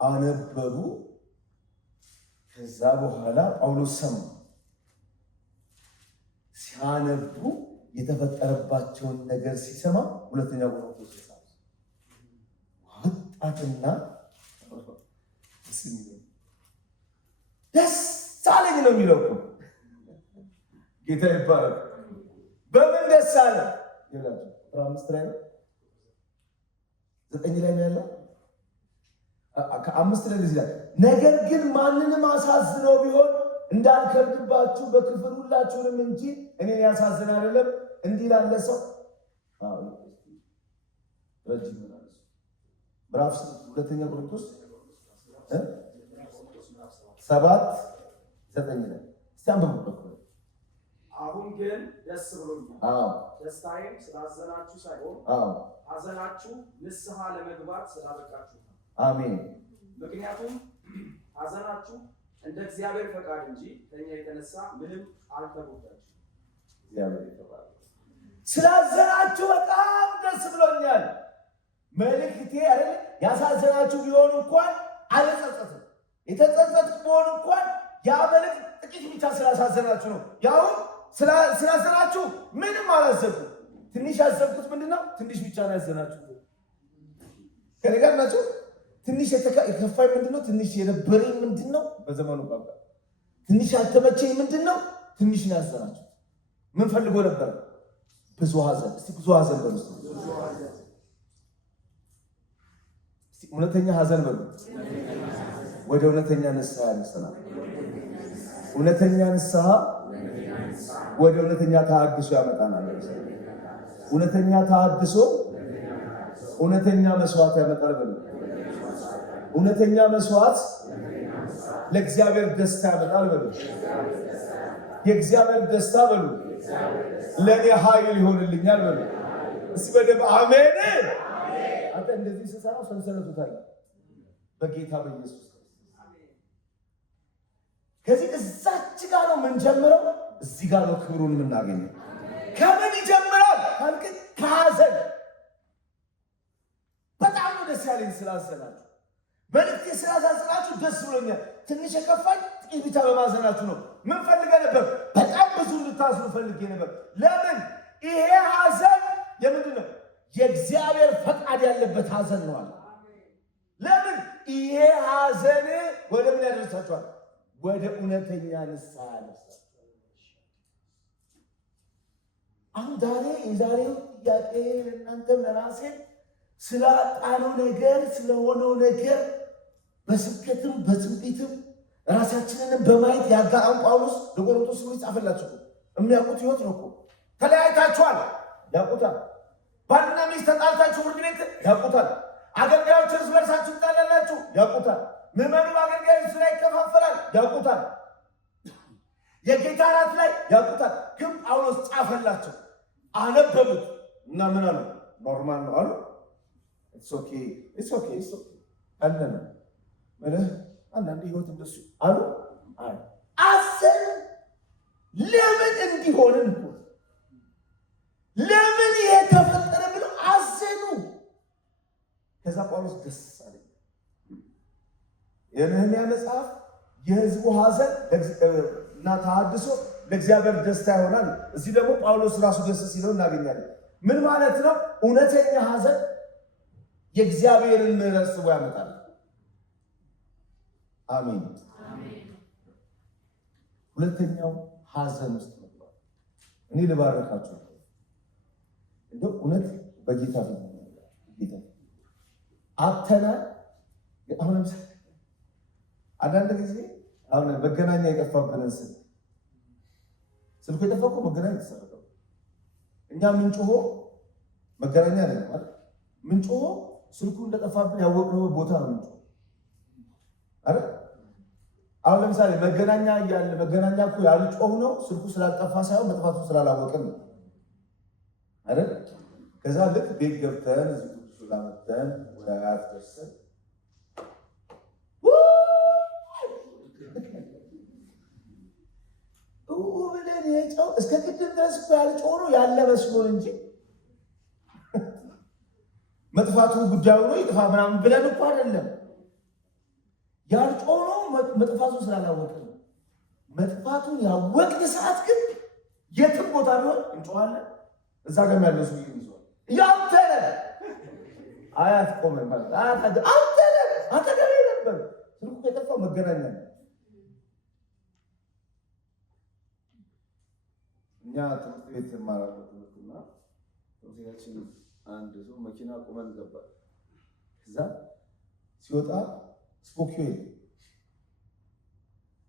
አነበቡ። ከዛ በኋላ ጳውሎስ ሰማ። ሲያነቡ የተፈጠረባቸውን ነገር ሲሰማ ሁለተኛ ቆሮንቶስ ወጣትና ደስ አለኝ ነው የሚለው እኮ። ጌታ ይባላል። በምን ደስ አለ ይላል? 15 ላይ ነው፣ 9 ላይ ነው ያለው። ከ5 ላይ ይላል፣ ነገር ግን ማንንም አሳዝነው ቢሆን እንዳልከብድባችሁ በክፍል ሁላችሁንም እንጂ እኔን ያሳዝን አይደለም። እንዲህ ላለ ሰው ረጅም ይሆናል። ምዕራፍ 2 ቆሮንቶስ 7:9 ላይ እስቲ አንብቡ። አሁን ግን ደስ ብሎኛል። ደስታዬም ስላዘናችሁ ሳይሆን ሐዘናችሁ ንስሐ ለመግባት ስላበቃችሁ ነው። አሜን። ምክንያቱም ሐዘናችሁ እንደ እግዚአብሔር ፈቃድ እንጂ ከኛ የተነሳ ምንም አልተጎዳችሁም። እግዚአብሔር ይባርክ። ስላዘናችሁ በጣም ደስ ብሎኛል። መልእክቴ አይደል ያሳዘናችሁ ቢሆን እንኳን አልጸጸትም። የተጸጸትኩ ቢሆን እንኳን ያ መልእክት ጥቂት ብቻ ስላሳዘናችሁ ነው። ያው ስላዘናችሁ ምንም አላዘንኩም። ትንሽ ያዘንኩት ምንድነው? ትንሽ ብቻ ነው ያዘናችሁ። ከኔ ጋር ናችሁ? ትንሽ የከፋኝ ምንድነው? ትንሽ የነበረኝ ምንድነው? በዘመኑ ቋንቋ ትንሽ ያልተመቸኝ ምንድነው? ትንሽ ነው ያዘናችሁ። ምን ፈልጎ ነበር? ብዙ ሐዘን። እስቲ ብዙ ሐዘን በሉ። እስቲ እውነተኛ ሐዘን በሉ። ወደ እውነተኛ ንስሐ ያነሳናል። እውነተኛ ንስሐ ወደ እውነተኛ ተሐድሶ ያመጣናል። እውነተኛ ተሐድሶ እውነተኛ መስዋዕት ያመጣል በሉ። እውነተኛ መስዋዕት ለእግዚአብሔር ደስታ ያመጣል በሉ። የእግዚአብሔር ደስታ በሉ ለእኔ ኃይል ይሆንልኛል በሉ። እስቲ በደንብ አሜን። አንተ እንደዚህ ስትሰራው ሰንሰለቱ ታያል በጌታ በኢየሱስ። ከዚህ እዛች ጋር ነው የምንጀምረው፣ እዚህ ጋር ነው ክብሩን የምናገኘው። ከምን ይጀምራል ካልክ ከሐዘን። በጣም ነው ደስ ያለኝ ስላዘናችሁ፣ በልቤ ስላሳዘናችሁ ደስ ብሎኛል። ትንሽ የከፋኝ ጥቂት ብቻ በማዘናችሁ ነው። ምን ፈልገ ነበር? በጣም ብዙ እንድታዝኑ ፈልጌ ነበር። ለምን? ይሄ ሐዘን የምንድን ነው? የእግዚአብሔር ፈቃድ ያለበት ሐዘን ነው አለ። ለምን? ይሄ ሐዘን ወደ ምን ያደርሳችኋል? ወደ እውነተኛ ንስሐ ያደርሳችኋል። አሁን የዛሬው ጥያቄ ለእናንተም ለራሴ ስላጣነው ነገር ስለሆነው ነገር በስብከትም በትንቢትም ራሳችንን በማየት ያጋአን ጳውሎስ ለቆሮንቶስ ሰዎች ጻፈላቸው። የሚያውቁት ህይወት ነው እኮ። ተለያይታችኋል፣ ያውቁታል። ባልና ሚስት ተጣልታችሁ ፍርድ ቤት ያውቁታል። አገልጋዮች እርስ በርሳችሁ ትጣላላችሁ፣ ያውቁታል። ምዕመኑ በአገልጋዮች ላይ ይከፋፈላል፣ ያውቁታል። የጌታ እራት ላይ ያውቁታል። ግን ጳውሎስ ጻፈላቸው፣ አነበቡት እና ምን አሉ? ኖርማል ነው አሉ። ኢትስ ኦኬ አለን ማለት አንዳንድ ህይወት እንደሱ አሉ። አዘኑ። ለምን እንዲሆንን እኮ ለምን ይሄ ተፈጠረ ብለው አዘኑ። ከዛ ጳውሎስ ደስ አለኝ። የነህምያ መጽሐፍ የህዝቡ ሐዘን እና ተሐድሶ ለእግዚአብሔር ደስታ ይሆናል። እዚህ ደግሞ ጳውሎስ ራሱ ደስ ሲለው እናገኛለን። ምን ማለት ነው? እውነተኛ ሐዘን የእግዚአብሔርን ምሕረት ስቦ ያመጣል። አሜን። ሁለተኛው ሐዘን ውስጥ መግባት። እኔ ልባረካችሁ እንደው እውነት በጌታ ጌታ አተናል። አሁን ለምሳሌ አንዳንድ ጊዜ አሁን መገናኛ የጠፋብንን ስልኩ የጠፋ እኮ መገናኛ የተሰረቀው እኛ ምንጮሆ መገናኛ አይደለም አይደል? ምንጮሆ ስልኩ እንደጠፋብን ያወቅነው ቦታ ነው ምንጮሆ አይደል? አሁን ለምሳሌ መገናኛ እያለ መገናኛ እኮ ያልጮህ ነው ስልኩ ስላልጠፋ ሳይሆን መጥፋቱን ስላላወቅን ነው አይደል? ከዛ ልክ ቤት ገብተን እዚህ ላመተን ወደ አያት ደርሰን ብለን የጨው እስከ ቅድም ድረስ እኮ ያልጮህ ነው ያለ መስሎን እንጂ መጥፋቱ ጉዳዩ ነው ይጥፋ ምናምን ብለን እኮ አይደለም። ያልጮህ ነው መጥፋቱን ስላላወቅን ነው። መጥፋቱን ያወቅን ሰዓት ግን የትም ቦታ ቢሆን እንጮሃለን። እዛ ጋር ያለው ሰው ይይዟል። ያንተነ አያት ቆመ ማለት አያት አንተነ አጠገቤ ነበር። ስልኩ የጠፋው መገናኛ ነው። እኛ ትምህርት ቤት እንማራለን። ትምህርትና ቶሲያችን አንድ ሰው መኪና ቆመን ገባ። ከዛ ሲወጣ ስፖኪዮ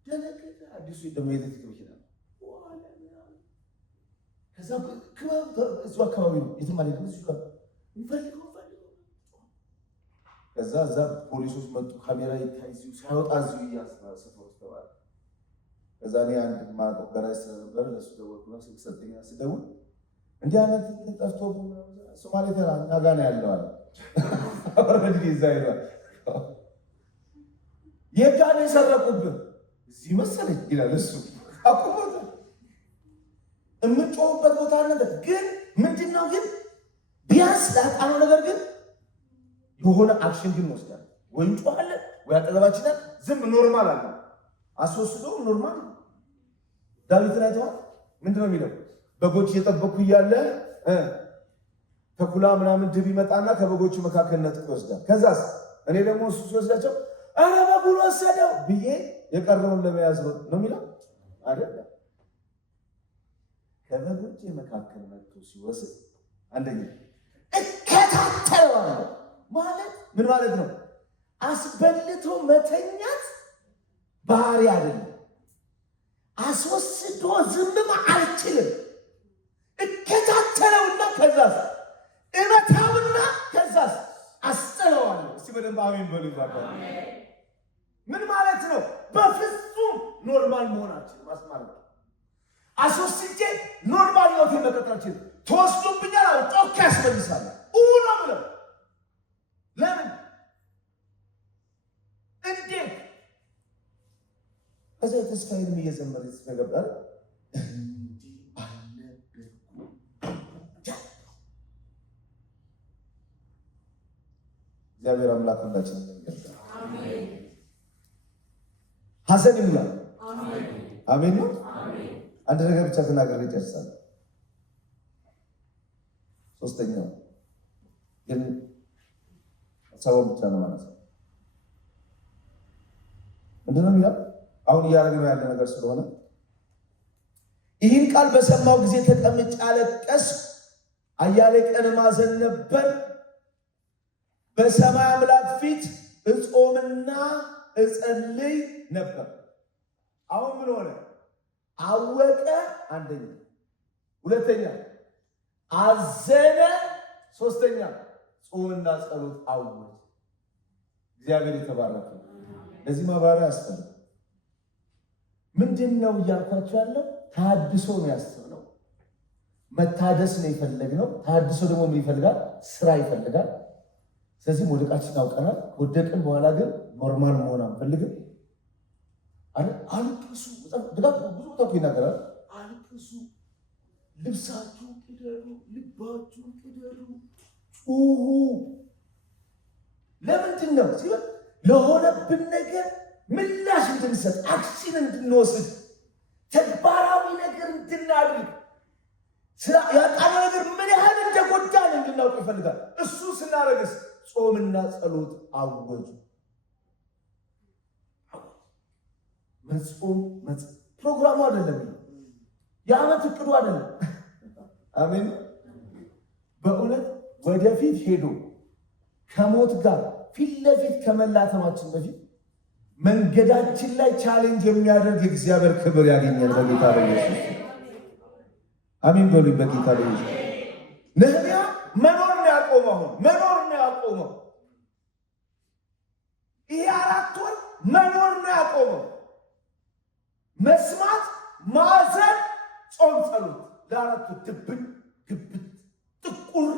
ደነገጠ። አዲሱ ደግሞ የኤሌክትሪክ መኪና ነው። ከዛ እሱ አካባቢ ነው የትም አልሄድም። እሱ ጋር እንፈልገው ከዛ እዛ ፖሊሶች መጡ። ካሜራ ይታይ ሲያወጣ እዚሁ እያሰፈሩ ተባለ። ከዛ እኔ አንድ ማቀው ገራጅ ስለነበረ ለሱ ደወልኩና ስልክ ሰጠኝ። ስደውል እንዲህ አይነት ጠፍቶ ሶማሌ ተራ እኛ ጋር ነው ያለው አለ። ኦልሬዲ እዛ ይላል የጋኔ ሰረቁብህ እዚህ መሰለኝ ይላል እሱ። አቁሞት የምንጮህበት ቦታ አለ። ግን ምንድነው ግን ቢያንስ ላጣነው ነገር ግን የሆነ አክሽን ግን ወስዳል። ወይ እንጮሃለን ወይ አጠገባችን ዝም ኖርማል አለ አስወስዶ ኖርማል። ዳዊት ላይ ተዋል ምንድነው የሚለው? በጎች እየጠበኩ እያለ ተኩላ ምናምን ድብ ይመጣና ከበጎቹ መካከል ነጥቆ ይወስዳል። ከዛስ እኔ ደግሞ እሱ ሲወስዳቸው አረ በጉል ወሰደው ብዬ የቀረውን ለመያዝ ነው የሚለው አይደለም። ከበጎች መካከል መጥቶ ሲወስድ አንደኛ እከታተለዋለሁ ማለት ምን ማለት ነው? አስበልቶ መተኛት ባህሪ አይደለም። አስወስዶ ዝምም አልችልም። እከታተለውና ከዛስ እመታውና ከዛስ አስጥለዋለሁ። እስቲ በደንብ አሜን በሉ ይባላል። ምን ማለት ነው? በፍጹም ኖርማል መሆናችን ማስማር ነው። አስወስጄ ኖርማል ህይወት መቀጠላችን ተወስዶብኛል። አሁን ጮክ ያስመልሳል ኡላ ብለው ለምን እንዴት እዛ ተስፋዬንም እየዘመረ ተገባል። እግዚአብሔር አምላክ ሁላችንን ይርዳል። አሜን። ሐዘን ይሙላ። አሜን። አሜን ነው። አሜን። አንድ ነገር ብቻ ተናግሬ እጨርሳለሁ። ሶስተኛው ግን ሰው ብቻ ነው ማለት ነው። ምንድነው የሚለው? አሁን እያደረግነው ያለ ነገር ስለሆነ ይህን ቃል በሰማው ጊዜ ተቀምጬ አለቀስኩ፣ አያሌ ቀን ማዘን ነበር። በሰማይ አምላክ ፊት እጾምና እጸልይ ነበር። አሁን ምን ሆነ? አወቀ። አንደኛ፣ ሁለተኛ አዘነ፣ ሶስተኛ ጾምና ጸሎት አወቀ። እግዚአብሔር የተባረከ። ለዚህ ማብራሪያ ያስፈልጋል። ምንድን ነው እያልኳቸው ያለው? ታድሶ ነው ያስፈልገው። መታደስ ነው የፈለግነው። ታድሶ ደግሞ ምን ይፈልጋል? ስራ ይፈልጋል። ስለዚህ ወደቃችን አውቀናል። ከወደቅን በኋላ ግን ኖርማል መሆን አንፈልግም። አልቅሱ። ብዙ ቦታ ይናገራል። አልቅሱ፣ ልብሳችሁን ቅደዱ፣ ልባችሁን ቅደዱ፣ ጩሁ። ለምንድን ነው ሲሆን ለሆነብን ነገር ምላሽ እንድንሰጥ፣ አክሽን እንድንወስድ፣ ተግባራዊ ነገር እንድናድርግ፣ ያጣነው ነገር ምን ያህል እንደጎዳን እንድናውቅ ይፈልጋል። እሱ ስናረግስ ጾምና ጸሎት አወጁ። መጾም ፕሮግራሙ አይደለም፣ የዓመት እቅዱ አይደለም። አሜን። በእውነት ወደፊት ሄዶ ከሞት ጋር ፊት ለፊት ከመላተማችን በፊት መንገዳችን ላይ ቻሌንጅ የሚያደርግ እግዚአብሔር ክብር ያገኛል በጌታ በኢየሱስ። አሜን በሉ። በጌታ በኢየሱስ ነህምያ መኖር ነው ያቆመው። መኖር ነው ያቆመው። ይሄ 4 ወር መኖር ነው ያቆመው። መስማት፣ ማዘን፣ ጾም፣ ጸሎት ለ4 ወር ድብን ግብት ጥቁር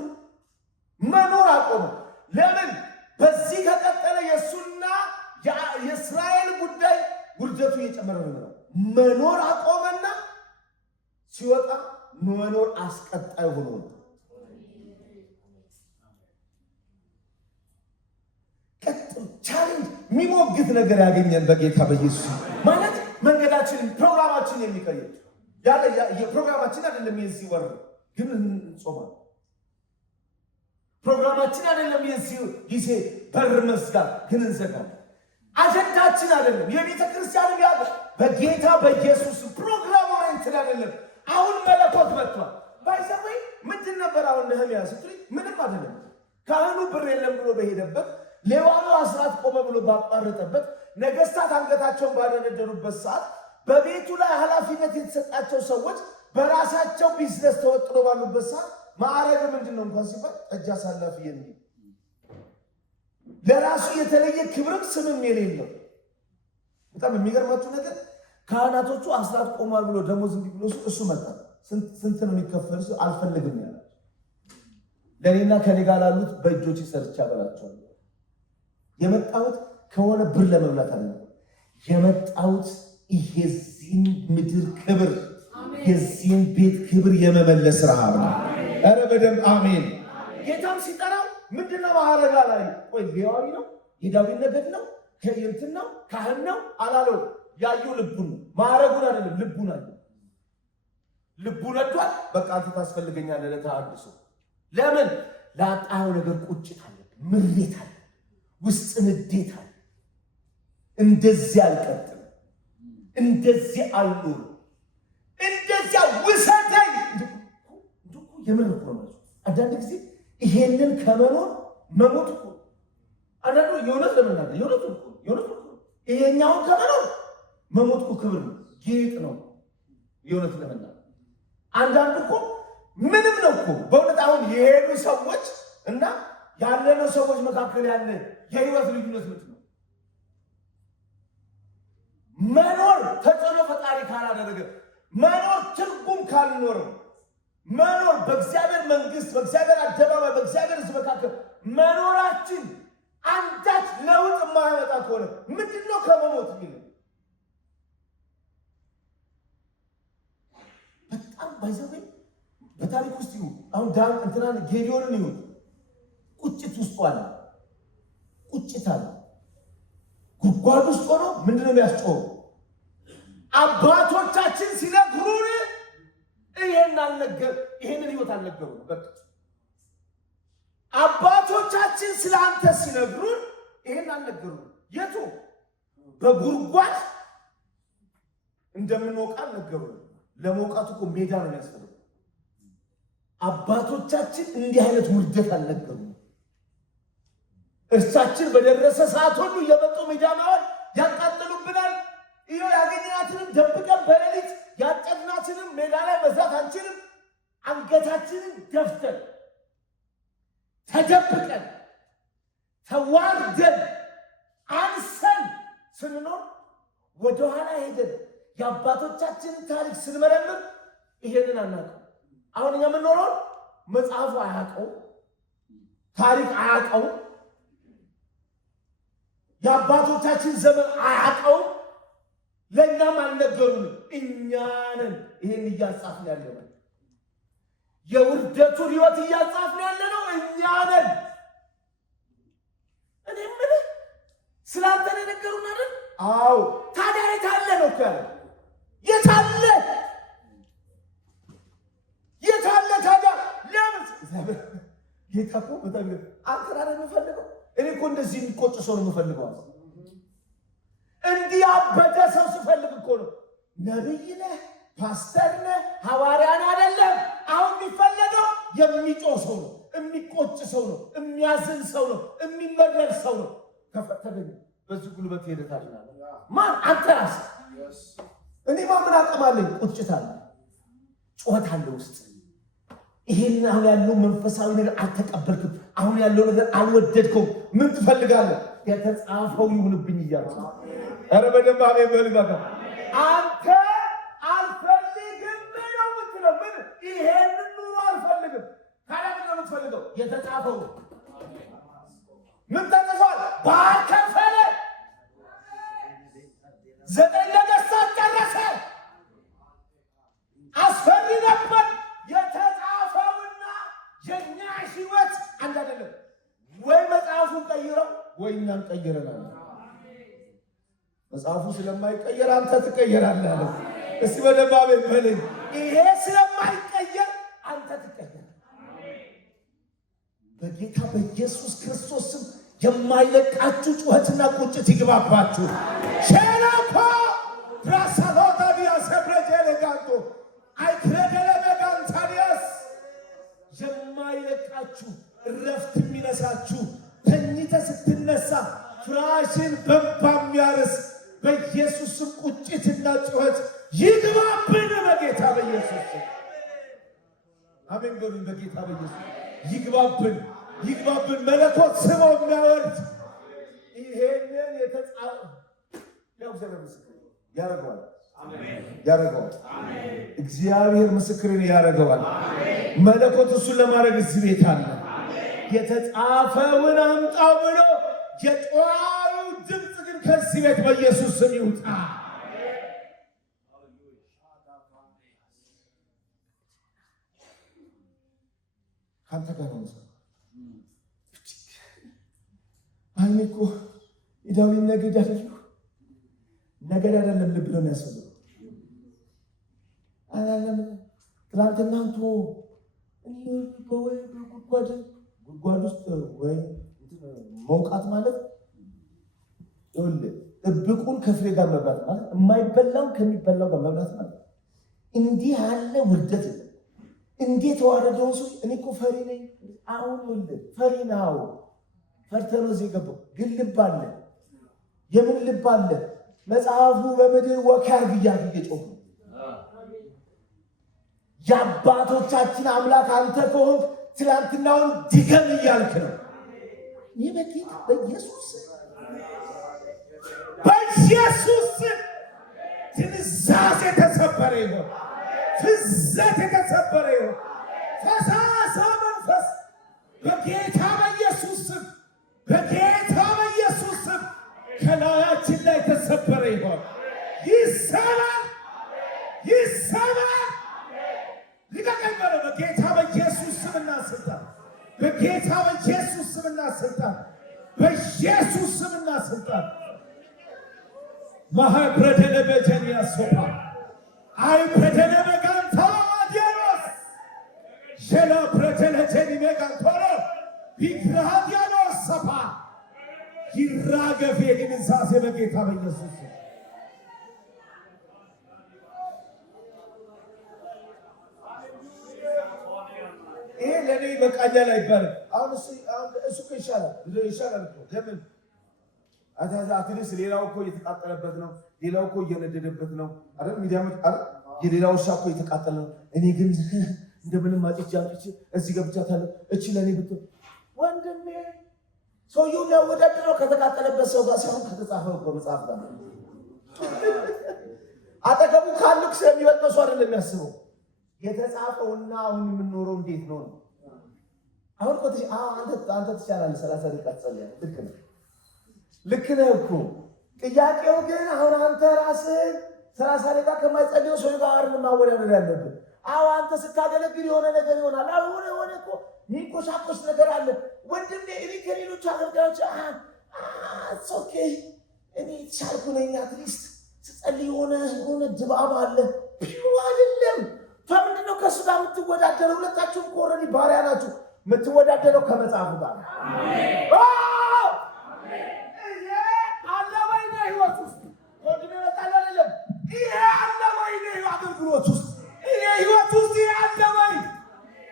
መኖር አቆመ። ለምን? በዚህ ከቀጠለ የእሱና የእስራኤል ጉዳይ ውርደቱ እየጨመረ ነው። መኖር አቆመና ሲወጣ መኖር አስቀጣይ ሆኖ ቀጥል ቻሌንጅ የሚሞግት ነገር ያገኘን በጌታ በኢየሱስ ማለት መንገዳችንን ፕሮግራማችንን የሚቀይር ያለ የፕሮግራማችን አይደለም። የዚህ ወር ግን እንጾማለን። ፕሮግራማችን አይደለም። የዚህ ጊዜ በር መዝጋት ግን እንዘጋለን። አጀንዳችን አይደለም። የቤተ ክርስቲያንም ያለ በጌታ በኢየሱስ ፕሮግራም ኦሪየንትድ አይደለም። አሁን መለኮት መጥቷል። ባይዘወይ ምንድን ነበር አሁን ነህምያ ስትይ ምንም አይደለም። ካህኑ ብር የለም ብሎ በሄደበት፣ ሌዋዊው አስራት ቆመ ብሎ ባቋረጠበት፣ ነገስታት አንገታቸውን ባደነደኑበት ሰዓት በቤቱ ላይ ኃላፊነት የተሰጣቸው ሰዎች በራሳቸው ቢዝነስ ተወጥሮ ባሉበት ሰዓት ማዕረግ ምንድን ነው እንኳን ሲባል ጠጅ አሳላፊ የሚል ለራሱ የተለየ ክብርም ስምም የሌለው በጣም የሚገርማችሁ ነገር ካህናቶቹ አስራት ቆሟል ብሎ ደሞዝ እንዲህ ብሎ እሱ መጣ። ስንት ነው የሚከፈል? አልፈልግም ያለ ለኔና ከኔ ጋር ላሉት በእጆች ሰርቻ በላቸዋለሁ። የመጣሁት ከሆነ ብር ለመብላት አይደለም። የመጣሁት የዚህን ምድር ክብር የዚህን ቤት ክብር የመመለስ ረሃብ ነው። ኧረ በደንብ አሜን። ጌታም ሲጠራው ምንድነው ማዕረጋ ላይ ቆይ ሌዋዊ ነው የዳዊት ነገድ ነው ከየንትን ነው ካህን ነው አላለው። ያየው ልቡን ነው ማዕረጉን አይደለም ልቡን አለ። ልቡን ነዷል። በቃ አንተ ታስፈልገኛለህ ለተሐድሶ። ለምን ላጣው ነገር ቁጭት አለ፣ ምሬት አለ፣ ውስጥ ንዴት አለ። እንደዚህ አልቀጥልም፣ እንደዚህ አልኖርም፣ እንደዚያ ውሰደኝ። የምን እኮ ነው አንዳንድ ጊዜ ይሄንን ከመኖር መሞት እኮ አንዳንዱ የእውነት ለመናገር የእውነት እኮ ይሄኛውን ከመኖር መሞት እኮ ክብር ነው፣ ጌጥ ነው። የእውነት ለመናገር አንዳንዱ እኮ ምንም ነው እኮ በእውነት አሁን የሄዱ ሰዎች እና ያለነው ሰዎች መካከል ያለ የህይወት ልዩነት ምንድን ነው? መኖር ተጽዕኖ ፈጣሪ ካላደረገ፣ መኖር ትርጉም ካልኖረው፣ መኖር በእግዚአብሔር መንግስት፣ በእግዚአብሔር አደባባይ፣ በእግዚአብሔር ህዝብ መካከል መኖራችን አንዳች ለውጥ የማያመጣ ከሆነ ምንድን ነው ከመሞት የሚለው? በጣም ባይዘዌ በታሪክ ውስጥ ይሁን አሁን ዳን እንትናን ጌዲዮንን ይሁን ቁጭት ውስጥ አለ፣ ቁጭት አለ። ጉድጓድ ውስጥ ሆኖ ምንድን ነው የሚያስጮኸው? አባቶቻችን ሲነግሩን ይሄንን ህይወት አልነገሩ ነው። በቃ አባቶቻችን ስለ አንተ ሲነግሩን ይሄን አልነገሩ ነው። የቱ በጉድጓድ እንደምንወቃ አልነገሩ ነው። ለመውቃቱ እኮ ሜዳ ነው የሚያስፈልገው። አባቶቻችን እንዲህ አይነት ውርደት አልነገሩ ነው። እርሳችን በደረሰ ሰዓት ሁሉ እየመጡ ሜዳ ማዋል ያቃጥሉብናል። ይኸው ያገኘናትንም ደብቀን በሌሊት ያጨድናትንም ሜዳ ላይ መዛት አንችልም። አንገታችንን ደፍተን ተደብቀን ተዋርደን አንሰን ስንኖር ወደኋላ ሄደን የአባቶቻችንን ታሪክ ስንመረምር ይሄንን አናውቅም። አሁን እኛ የምንኖረው መጽሐፉ አያውቀው፣ ታሪክ አያውቀው፣ የአባቶቻችን ዘመን አያውቀው፣ ለእኛም አልነገሩንም። እኛንን ይሄን እያጻፍን ያለነው የውርደቱን ህይወት እያጻፍን ያለነው እኛንን። እኔ የምልህ ስላንተ ነው የነገሩን አይደል? አዎ። ታዲያ የታለ ነው እኮ ያለው? የታለ ታዲያ? ለምን ጌታ እኮ በጣም አንተን አይደል የምፈልገው? እኔ እኮ እንደዚህ የሚቆጭ ሰው ነው የምፈልገው። እንዲህ አበደ ሰው ስፈልግ እኮ ነው። ነቢይ ነህ፣ ፓስተር ነህ፣ ሐዋርያ ነህ አይደለም። አሁን የሚፈለገው የሚጮህ ሰው ነው፣ የሚቆጭ ሰው ነው፣ የሚያዝን ሰው ነው፣ የሚመረር ሰው ነው። ተፈተገኝ በዚህ ጉልበት ሄደህ ታድናለህ። ማን? አንተ ራስህ። እኔ ምን አቅም አለኝ? ቁጭት አለ፣ ጩኸት አለ ውስጥ። ይሄን አሁን ያለው መንፈሳዊ ነገር አልተቀበልክም፣ አሁን ያለው ነገር አልወደድከውም። ምን ትፈልጋለህ? የተጻፈው ይሁንብኝ እያልኩ ነው። ኧረ በደንብ አሜን በልባታ። አንተ አልፈልግም ነው የምትለው። ምን ይሄንን ኑሮ አልፈልግም። ታዲያ ምን ነው የምትፈልገው? የተጻፈው ምን ተጽፏል? ባህር ከፈለ፣ 9 ነገሥታት ጨረሰ። አስፈሪ ነበር። የተጻፈውና የኛ ህይወት አንድ አይደለም። ወይ መጽሐፉን ቀይረው ወይ እኛን ቀይረናል። መጽሐፉ ስለማይቀየር አንተ ትቀየራለህ አለ። እስቲ በደንብ አሜን በለኝ። ይሄ ስለማይቀየር አንተ ትቀየራለህ። በጌታ በኢየሱስ ክርስቶስ ስም የማይለቃችሁ ጩኸትና ቁጭት ይግባባችሁ። ሸላኮ ብራሳሎታዲያ ሰብረጀለጋንቶ አይክረደለመጋንታዲያስ የማይለቃችሁ እረፍት የሚነሳችሁ ተኝተህ ስትነሳ ፍራሽን በእንባ የሚያርስ በኢየሱስ ስም ቁጭትና ጩኸት ይግባብን። በጌታ በኢየሱስ ስም አሜን በሉኝ። በጌታ በኢየሱስ ይግባብን። መለኮት ስሞ የሚያወርድ ይሄንን የተጻፈ ያው ዘመን ምስክር ያደርገዋል። ያደርገዋል። እግዚአብሔር ምስክርን ያደርገዋል። መለኮት እሱን ለማድረግ እዚህ ቤት አለ። የተጻፈውን አምጣው ብሎ የጠዋዩ ድምፅ ግን ከዚህ ቤት በኢየሱስ ስም ይውጣ። ካንተ ጋር ነው ሰው አይኔ እኮ የዳዊት ነገድ አይደለም፣ ነገድ አይደለም፣ ልብ ነው የሚያስፈልገው። አይደለም ትላንትና አንተ እኔ በወይ ጉድጓድ ውስጥ ወይ መውቃት ማለት ጥብቁን ከፍሬ ጋር መብላት ማለት የማይበላው ከሚበላው ጋር መብላት ማለት እንዲህ ያለ ውርደት የለም። እንዴት ተዋረደው ሰው እኔ እኮ ፈሪ ነኝ። አሁን ፈሪ ነው። ፈርተህ እዚህ ገባው። ግን ልብ አለ። የምን ልብ አለ? መጽሐፉ በምድር ወካር ብያለሁ እየጮሁ የአባቶቻችን አምላክ አንተ ከሆንክ ትላንትናውን ድገም እያልክ ነው። ይህ በጌታ በኢየሱስ ትንዛዝ የተሰበረ ይሆን፣ ፍዘት የተሰበረ ይሆን፣ ፈሳሳ መንፈስ በጌታ በኢየሱስ ስም፣ በጌታ በኢየሱስ ስም ከላያችን ላይ የተሰበረ ይሆን። ይሰማል፣ ይሰማል። ልቀቀኝ በለው። በጌታ በኢየሱስ ስምና ስልጣን፣ በጌታ በኢየሱስ ስምና ስልጣን፣ በኢየሱስ ስምና ስልጣን ማህብረደለ በጀንያ ሶፓ አይ ብረደለ በጋንታ ዲያኖስ ሸላ ብረደለ ጀኒ መጋንቶሎ ቢክራሃት ዲያኖስ ሰፋ ይራገፍ የግንዛሴ በጌታ በኢየሱስ ይሄ ለኔ በቃኛል አይባልም። አሁን እሱ ይሻላል ይሻላል እኮ ለምን አትሊስ ሌላው እኮ እየተቃጠለበት ነው። ሌላው እኮ እየነደደበት ነው አይደል? ሚዲያመት አይደል? የሌላው እርሻ እኮ እየተቃጠለ ነው። እኔ ግን እንደምንም አጥቼ እዚህ ገብቻታለሁ። እቺ ለኔ ብትሆን ወንድሜ ሰውየው ያወዳደረው ከተቃጠለበት ሰው ጋር ሳይሆን ከተጻፈው በመጽሐፍ ጋር አጠገቡ ካሉክ ስለሚበልጠው ሰው አይደለም የሚያስበው። የተጻፈውና አሁን የምንኖረው እንዴት ነው? አሁን እኮ አንተ ትቻላለህ። 30 ደቂቃ ትጸልያለህ። ልክ ነው። ልክ ነህ እኮ። ጥያቄው ግን አሁን አንተ ራስህን 30 ደቂቃ ከማይጸልየው ሰው ጋር ማወዳደር ያለብን። አዎ አንተ ስታገለግል የሆነ ነገር ይሆናል። አሁን የሆነ እኮ ሚቆሻቆሽ ነገር አለ ወንድሜ። እኔ ከሌሎች አገልጋዮች ኦኬ እኔ ቻልኩ ነኝ። አትሊስት ስጸልይ የሆነ ድባብ አለ አይደለም። ከምንድን ነው ከእሱ ጋር የምትወዳደረው? ሁለታችሁም እኮ ኦልሬዲ ባሪያ ናችሁ። የምትወዳደረው ከመጽሐፉ ጋር ህይወት ውስጥ ወንድሜ በቃል አይደለም። ይሄ አለ ወይ ነው አገልግሎት ውስጥ ይሄ ህይወት ውስጥ ይሄ አለ ወይ?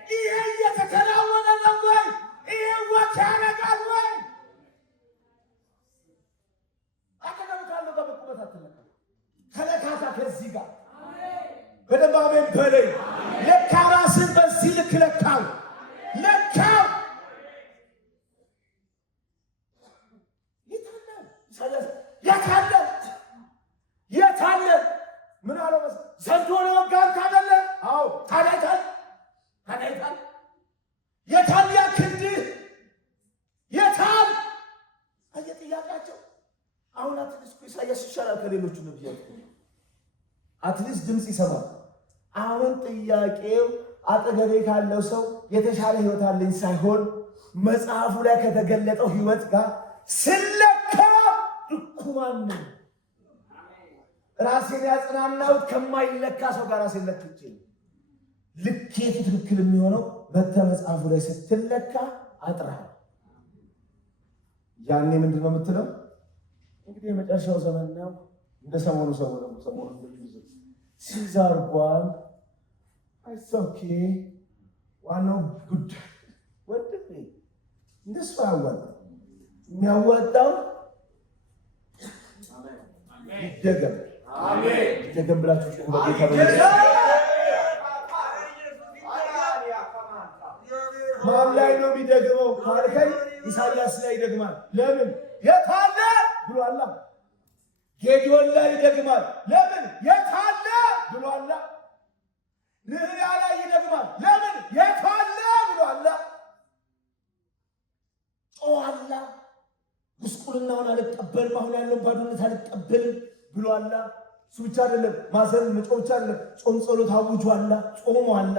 ይሄ እየተከናወነ ነው ወይ? ይሄ ወካ ያደርጋል ወይ? አከታተል ካለው ጋር በቁመት አትለካ ከለካታ ከዚህ ጋር በደንብ አሜን በለኝ። ለካ ራስን በዚህ ልክ ለካው ለካው የታለ ምን አለው መሰለህ? ዘንዶ ለወጋን ካደለ አዎ ታዳይታል የታል ያ ክንድህ የታል? ጥያቄያቸው አሁን አትሊስት ኢሳያስ ይሻላል ከሌሎቹ ነብያት። አትሊስት ድምፅ ይሰማል። አሁን ጥያቄው አጠገቤ ካለው ሰው የተሻለ ህይወት አለኝ ሳይሆን መጽሐፉ ላይ ከተገለጠው ህይወት ጋር ስለካ ድኩማን ነው። ራሴን ያጽናናሁት ከማይለካ ሰው ጋር ራሴን ለክቼ ነው። ልኬቱ ትክክል የሚሆነው በተመጽሐፉ ላይ ስትለካ አጥራል። ያኔ ምንድን ነው የምትለው? እንግዲህ የመጨረሻው ዘመን ነው። እንደ ሰሞኑ ሲዛርጓል አይሶኬ ዋናው ጉዳይ ወንድሜ እንደሱ አያዋጣም። የሚያዋጣው ይደገም ይደገም ብላችሁ በጌታ ማን ላይ ነው የሚደግመው ካልከኝ ኢሳያስ ላይ ይደግማል። ለምን የታለ ብሏላ። ጌዲዮን ላይ ይደግማል። ለምን የታለ ብሏላ። ነህምያ ላይ ይደግማል። ለምን የታለ ብሏላ። ጮዋላ። ጉስቁልናውን አልቀበልም፣ አሁን ያለውን ባዶነት አልቀበልም ብሏላ። እሱ ብቻ አይደለም፣ ማዘን መጮህ ብቻ አይደለም፣ ጾም ጸሎት አውጇላ፣ ጾሟላ፣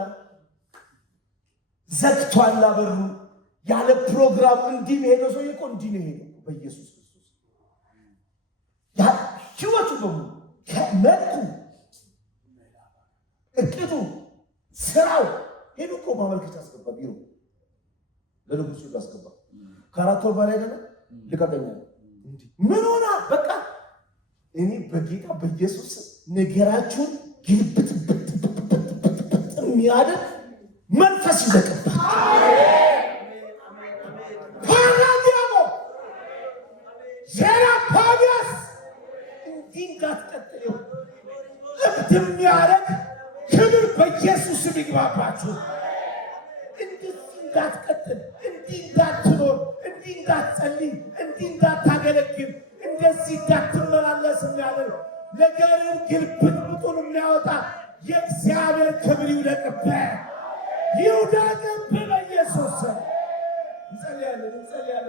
ዘግቷላ በሩ። ያለ ፕሮግራም እንዲህ ሄደው ሰው እኮ እንዲህ ነው ሄደው በኢየሱስ ክርስቶስ ያ ህይወቱ በሙሉ ከመልኩ እቅዱ ስራው ሄዱ እኮ ማመልከቻ አስገባ። ቢሮ ለንጉሱ አስገባ። ከአራት ወር በላይ አይደለም ልቀቀኛ። ምን ሆና በቃ እኔ በጌታ በኢየሱስ ነገራችሁን ግልብጥ የሚያደርግ መንፈስ ይዘቅባ። ፓራዲያሞ ዜራ ፓዲያስ እንዲህ እንዳትቀጥል እብድ የሚያደርግ ክብር በኢየሱስ ስም ይግባባችሁ። እንዲህ እንዳትቀጥል፣ እንዲህ እንዳትኖር፣ እንዲህ እንዳትጸልይ፣ እንዲህ እንዳታገለግል፣ እንደዚህ እንዳትመላለስ የሚያደርግ ነገርን ግልብጥብጡን የሚያወጣ የእግዚአብሔር ክብር ይውደቅብህ፣ ይውደቅብህ በኢየሱስ ስም። እንጸልያለን።